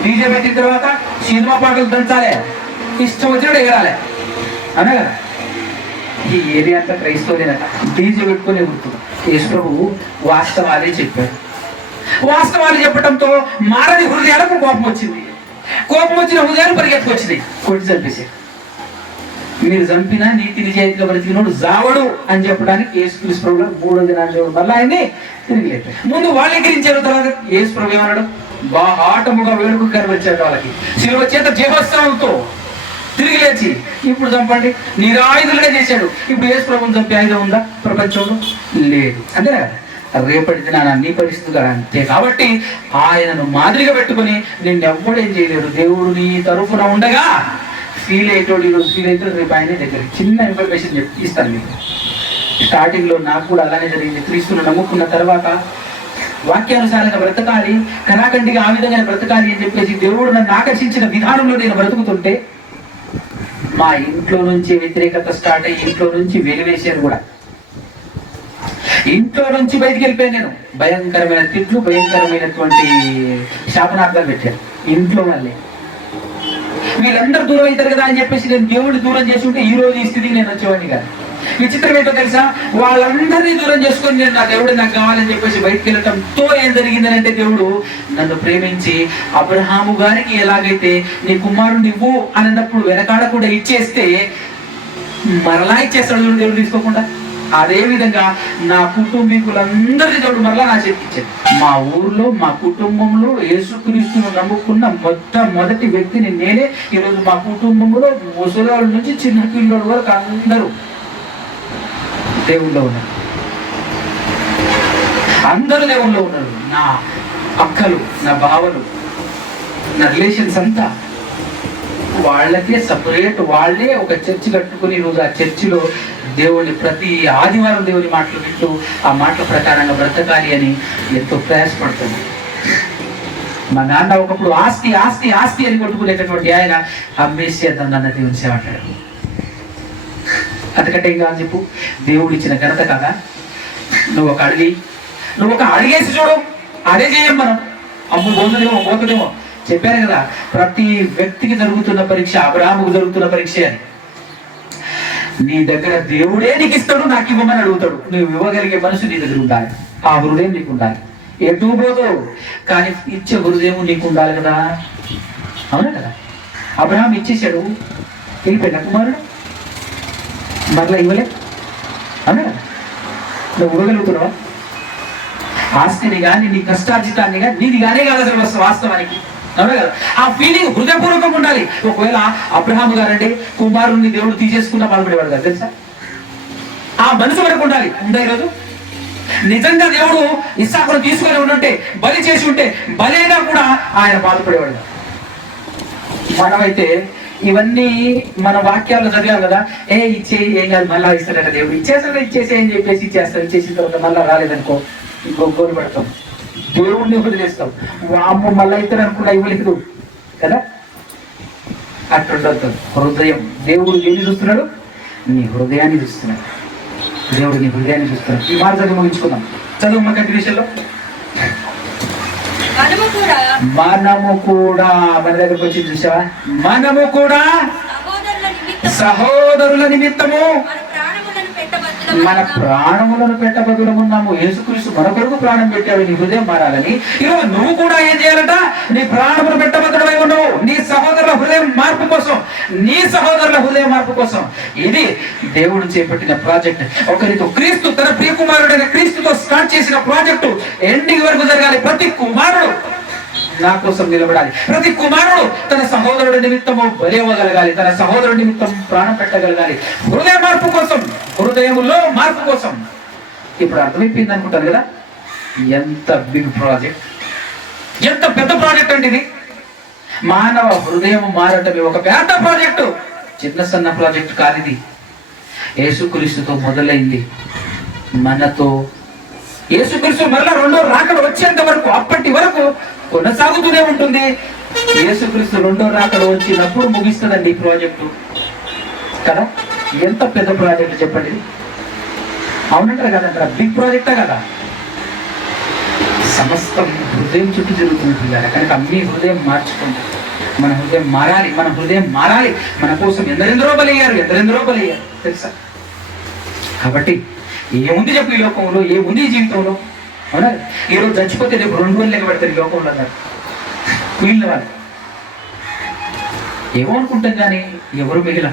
డీజే పెట్టిన తర్వాత సినిమా పాటలు దంచాలి, ఇష్టం వచ్చినట్టు ఎగరాలి, అనే కదా. ఈ ఏరియా అంతా క్రైస్తవులేనట డీజే పెట్టుకునే గుర్తు. యేసు ప్రభువు వాస్తవాలే చెప్పాడు. వాస్తవాలు చెప్పడంతో మారని హృదయాలకు కోపం వచ్చింది. కోపం వచ్చిన హృదయాలు పరిగెత్తుకొచ్చింది, కొట్టి చంపేసి. మీరు చంపినా నీతి నిజాయితీలో బ్రతికినోడు జావడు అని చెప్పడానికి యేసు ప్రభువు 3వ దినాలు మళ్ళీ ఆయన్ని తిరిగి లేపారు. ముందు వాళ్ళు ఎగిరించారు, తర్వాత యేసు ప్రభు ఏమన్నాడు? ఆటముగా వేడుకు కనిపించాడు వాళ్ళకి శిలువ చేత జీవోత్సవంతో తిరిగి లేచి ఇప్పుడు చంపండి నిరాయుధులుగా చేశాడు. ఇప్పుడు యేసు ప్రభువుని చంపే ఆయుధం ఉందా ప్రపంచంలో? లేదు. అంతే రేపటి దినాన నీ పరిస్థితి కదా అంతే. కాబట్టి ఆయనను మాదిరిగా పెట్టుకుని నిన్నెవ్వడేం చేయలేడు. దేవుడు నీ తరఫున ఉండగా ఫీల్ అయ్యేటోడు ఈరోజు ఫీల్ అవుతాడు, రేపు ఆయన దగ్గర. చిన్న ఇన్ఫర్మేషన్ ఇస్తాను మీకు. స్టార్టింగ్లో నాకు కూడా అలానే జరిగింది. క్రీస్తును నమ్ముకున్న తర్వాత వాక్యానుసారంగా బ్రతకాలి, కళాఖండిగా ఆ విధంగా బ్రతకాలి అని చెప్పేసి దేవుడు నన్ను ఆకర్షించిన విధానంలో నేను బ్రతుకుతుంటే మా ఇంట్లో నుంచి వ్యతిరేకత స్టార్ట్ అయ్యి ఇంట్లో నుంచి వెలివేశాను కూడా. ఇంట్లో నుంచి బయటికి వెళ్ళిపోయాను నేను. భయంకరమైన తిట్లు, భయంకరమైనటువంటి శాపనార్థాలు పెట్టాను ఇంట్లో వాళ్ళే. వీళ్ళందరూ దూరం అవుతారు కదా అని చెప్పేసి నేను దేవుడిని దూరం చేసుకుంటే ఈ రోజు ఈ స్థితికి నేను వచ్చేవాడిని కాదు. విచిత్రం ఏంటో తెలుసా? వాళ్ళందరినీ దూరం చేసుకొని నేను నా దేవుడు నాకు కావాలని చెప్పేసి బయటకు వెళ్ళటంతో ఏం జరిగిందని అంటే దేవుడు నన్ను ప్రేమించి అబ్రహాము గారికి ఎలాగైతే నీ కుమారుడు ఇవ్వు అన్నప్పుడు వెనకాడకుండా ఇచ్చేస్తే మరలా ఇచ్చేస్తాడు దేవుడు తీసుకోకుండా. అదే విధంగా నా కుటుంబీకులందరినీ దేవుడు మరలా నా చేతికి ఇచ్చాడు. మా ఊర్లో మా కుటుంబంలో యేసుక్రీస్తును నమ్ముకున్న మొట్టమొదటి వ్యక్తిని నేనే. ఈరోజు మా కుటుంబంలో ముసలాళ్ళ నుంచి చిన్న పిల్లల వరకు అందరూ దేవుళ్ళో ఉన్నారు. అందరూ దేవుళ్ళో ఉన్నారు. నా అక్కలు, నా బావలు, నా రిలేషన్స్ అంతా వాళ్ళకే సపరేట్. వాళ్ళే ఒక చర్చి కట్టుకుని ఈరోజు ఆ చర్చిలో దేవుని ప్రతి ఆదివారం దేవుని మాటలు వింటూ ఆ మాటల ప్రకారంగా బ్రతకాలి అని ఎంతో ప్రయాసపడుతుంది. మా నాన్న ఒకప్పుడు ఆస్తి ఆస్తి ఆస్తి అని కొట్టుకునేటటువంటి ఆయన అమ్మేసేద్దాం నన్న దేవుని సేవ అంటాడు. అంతకంటే ఏం కాదు చెప్పు? దేవుడు ఇచ్చిన ఘనత కదా. నువ్వు ఒక అడిగేసి చూడు, అదే చేయం మనం. అమ్ము పోతుందేమో చెప్పాను కదా. ప్రతి వ్యక్తికి జరుగుతున్న పరీక్ష అబ్రహాముకు జరుగుతున్న పరీక్ష అని. నీ దగ్గర దేవుడే నీకు ఇస్తాడు, నాకు ఇవ్వమని అడుగుతాడు. నువ్వు ఇవ్వగలిగే మనసు నీ దగ్గర ఉండాలి, ఆ హృదయం నీకు ఉండాలి. ఎటు పోతావు కానీ ఇచ్చే హృదయం నీకు ఉండాలి కదా. అవునా కదా? అబ్రహాం ఇచ్చేసాడు, వెళ్ళిపోయిన కుమారుడు మరలా ఇవ్వలేదు. అవునా కదా? నువ్వు ఇవ్వగలుగుతున్నావా? ఆస్తిని కానీ నీ కష్టార్జితాన్ని కానీ నీది కానీ కాదు అసలు వాస్తవానికి. అవునా కదా? ఆ ఫీలింగ్ హృదయపూర్వకంగా ఉండాలి. ఒకవేళ అబ్రహాము గారంటే కుమారుణ్ణి దేవుడు తీసేసుకున్న బాధపడేవాడు కదా తెలుసా? ఆ మనసు వరకు ఉండాలి. ఉందా ఈరోజు? నిజంగా దేవుడు ఇస్సాకును తీసుకొని ఉంటే, బలి చేసి ఉంటే బలేగా కూడా ఆయన బాధపడేవాడు. మనమైతే ఇవన్నీ మన వాక్యాల్లో చదివాం కదా. ఇచ్చే ఏం కాదు మళ్ళా ఇస్తాడట దేవుడు. ఇచ్చేసి అని చెప్పేసి ఇచ్చేసిన తర్వాత మళ్ళా రాలేదనుకో ఇంకో గోలు పడతాం, దేవుడిని వదిలేస్తాం. అమ్మ మళ్ళా ఇస్తాడు అనుకున్నా ఇవ్వలేదు కదా. అట్టుండదు హృదయం. దేవుడు ఏమి చూస్తున్నాడు? నీ హృదయాన్ని చూస్తున్నాడు. దేవుడు నీ హృదయాన్ని చూస్తున్నాడు. ఈ మాట చదువు ముగించుకుందాం. చదువు మా కంటిన్యూషన్లో. మనము కూడా మనము కూడా మన దగ్గరకు వచ్చి చూసావా, మనము కూడా సహోదరుల నిమిత్తము మన ప్రాణములను పెట్టబదులమున్నాము. యేసుక్రీస్తు మన కొరకు ప్రాణం పెట్టాడు నీ హృదయం మారాలని. ఈరోజు నువ్వు కూడా ఏం చేయాలట? నీ ప్రాణములు పెట్టబద్దడమై ఉన్నావు నీ సహోదరుల హృదయం మార్పు కోసం, నీ సహోదరుల హృదయం మార్పు కోసం. ఇది దేవుడు చేపట్టిన ప్రాజెక్ట్. ఒకరితో క్రీస్తు తన ప్రియ కుమారుడైన క్రీస్తుతో స్టార్ట్ చేసిన ప్రాజెక్టు ఎండింగ్ వరకు జరగాలి. ప్రతి కుమారుడు నా కోసం నిలబడాలి. ప్రతి కుమారుడు తన సహోదరుడి నిమిత్తము బలి ఇవ్వగలగాలి, తన సహోదరుడి నిమిత్తం ప్రాణం పెట్టగలగాలి. హృదయ మార్పు కోసం, హృదయములో మార్పు కోసం. ఇప్పుడు అర్థమైపోయింది అనుకుంటాను కదా, ఎంత బిగ్ ప్రాజెక్ట్, ఎంత పెద్ద ప్రాజెక్ట్ అండి ఇది. మానవ హృదయం మారటమే ఒక పెద్ద ప్రాజెక్టు, చిన్న సన్న ప్రాజెక్టు కాదు ఇది. యేసుక్రీస్తుతో మొదలైంది, మనతో యేసుక్రీస్తు మరలా రెండో రాకడ వచ్చేంత వరకు, అప్పటి వరకు కొనసాగుతూనే ఉంటుంది. యేసుక్రీస్తు రెండో రాకడ వచ్చినప్పుడు ముగిస్తుందండి ఈ ప్రాజెక్టు కదా. ఎంత పెద్ద ప్రాజెక్ట్ చెప్పండి. అవునంటారు కదంటారా, బిగ్ ప్రాజెక్టా కదా. సమస్తం హృదయం చుట్టూ జరుగుతుంది పిల్లలు. కనుక మీ హృదయం మార్చుకోండి, మన హృదయం మారాలి, మన హృదయం మారాలి. మన కోసం ఎందరెందరో బలయ్యారు, ఎందరెందరో బలయ్యారు తెలుసా. కాబట్టి ఏముంది చెప్పు ఈ లోకంలో, ఏముంది ఈ జీవితంలో. అవునా, ఈరోజు చచ్చిపోతే రేపు 2 రోజులు లెక్క పెడతారు ఈ లోకంలో అన్నారు మిగిలిన వాళ్ళు. ఏమో అనుకుంటాం కానీ ఎవరు మిగిలిన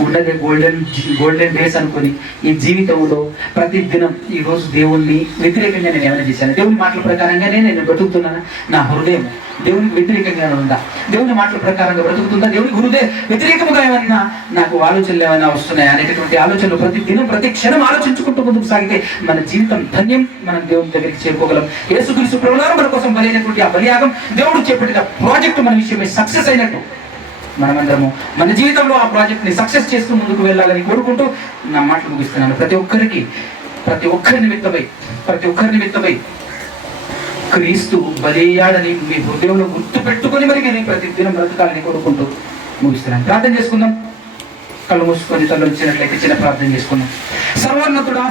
ఉన్నదే గోల్డెన్ డేస్ అనుకుని ఈ జీవితంలో ప్రతి దినం ఈ రోజు దేవుణ్ణి వ్యతిరేకంగా నేను ఏమైనా చేశాను? దేవుని మాటల ప్రకారంగానే నేను బ్రతుకుతున్నానా? నా హృదయం దేవునికి వ్యతిరేకంగా ఉందా? దేవుని మాటల ప్రకారంగా బ్రతుకుతుందా? దేవునికి వ్యతిరేకంగా ఏమన్నా నాకు ఆలోచనలు ఏమైనా వస్తున్నాయా అనేటటువంటి ఆలోచనలు ప్రతి దినం ప్రతి క్షణం ఆలోచించుకుంటూ ముందుకు సాగితే మన జీవితం ధన్యం. మనం దేవుని దగ్గరికి చేరుకోగలం. యేసుక్రీస్తు ప్రభువారు మన కోసం బలైనటువంటి ఆ బలియాగం, దేవుడు చెప్పిన ప్రాజెక్టు మన విషయమే సక్సెస్ అయినట్టు మనమందరము మన జీవితంలో ఆ ప్రాజెక్ట్ ని సక్సెస్ చేస్తూ ముందుకు వెళ్ళాలని కోరుకుంటూ నా మాటలు ముగిస్తున్నాను. ప్రతి ఒక్కరి నిమిత్తమై క్రీస్తు బలియాడని మీ హృదయంలో గుర్తు పెట్టుకొని మరి ప్రతి దినం బ్రతకాలని కోరుకుంటూ ముగిస్తున్నాను. ప్రార్థన చేసుకుందాం. కళ్ళు మూసుకొని తల్లి వచ్చినట్లయితే చిన్న ప్రార్థన చేసుకుందాం. సర్వోన్నతుడా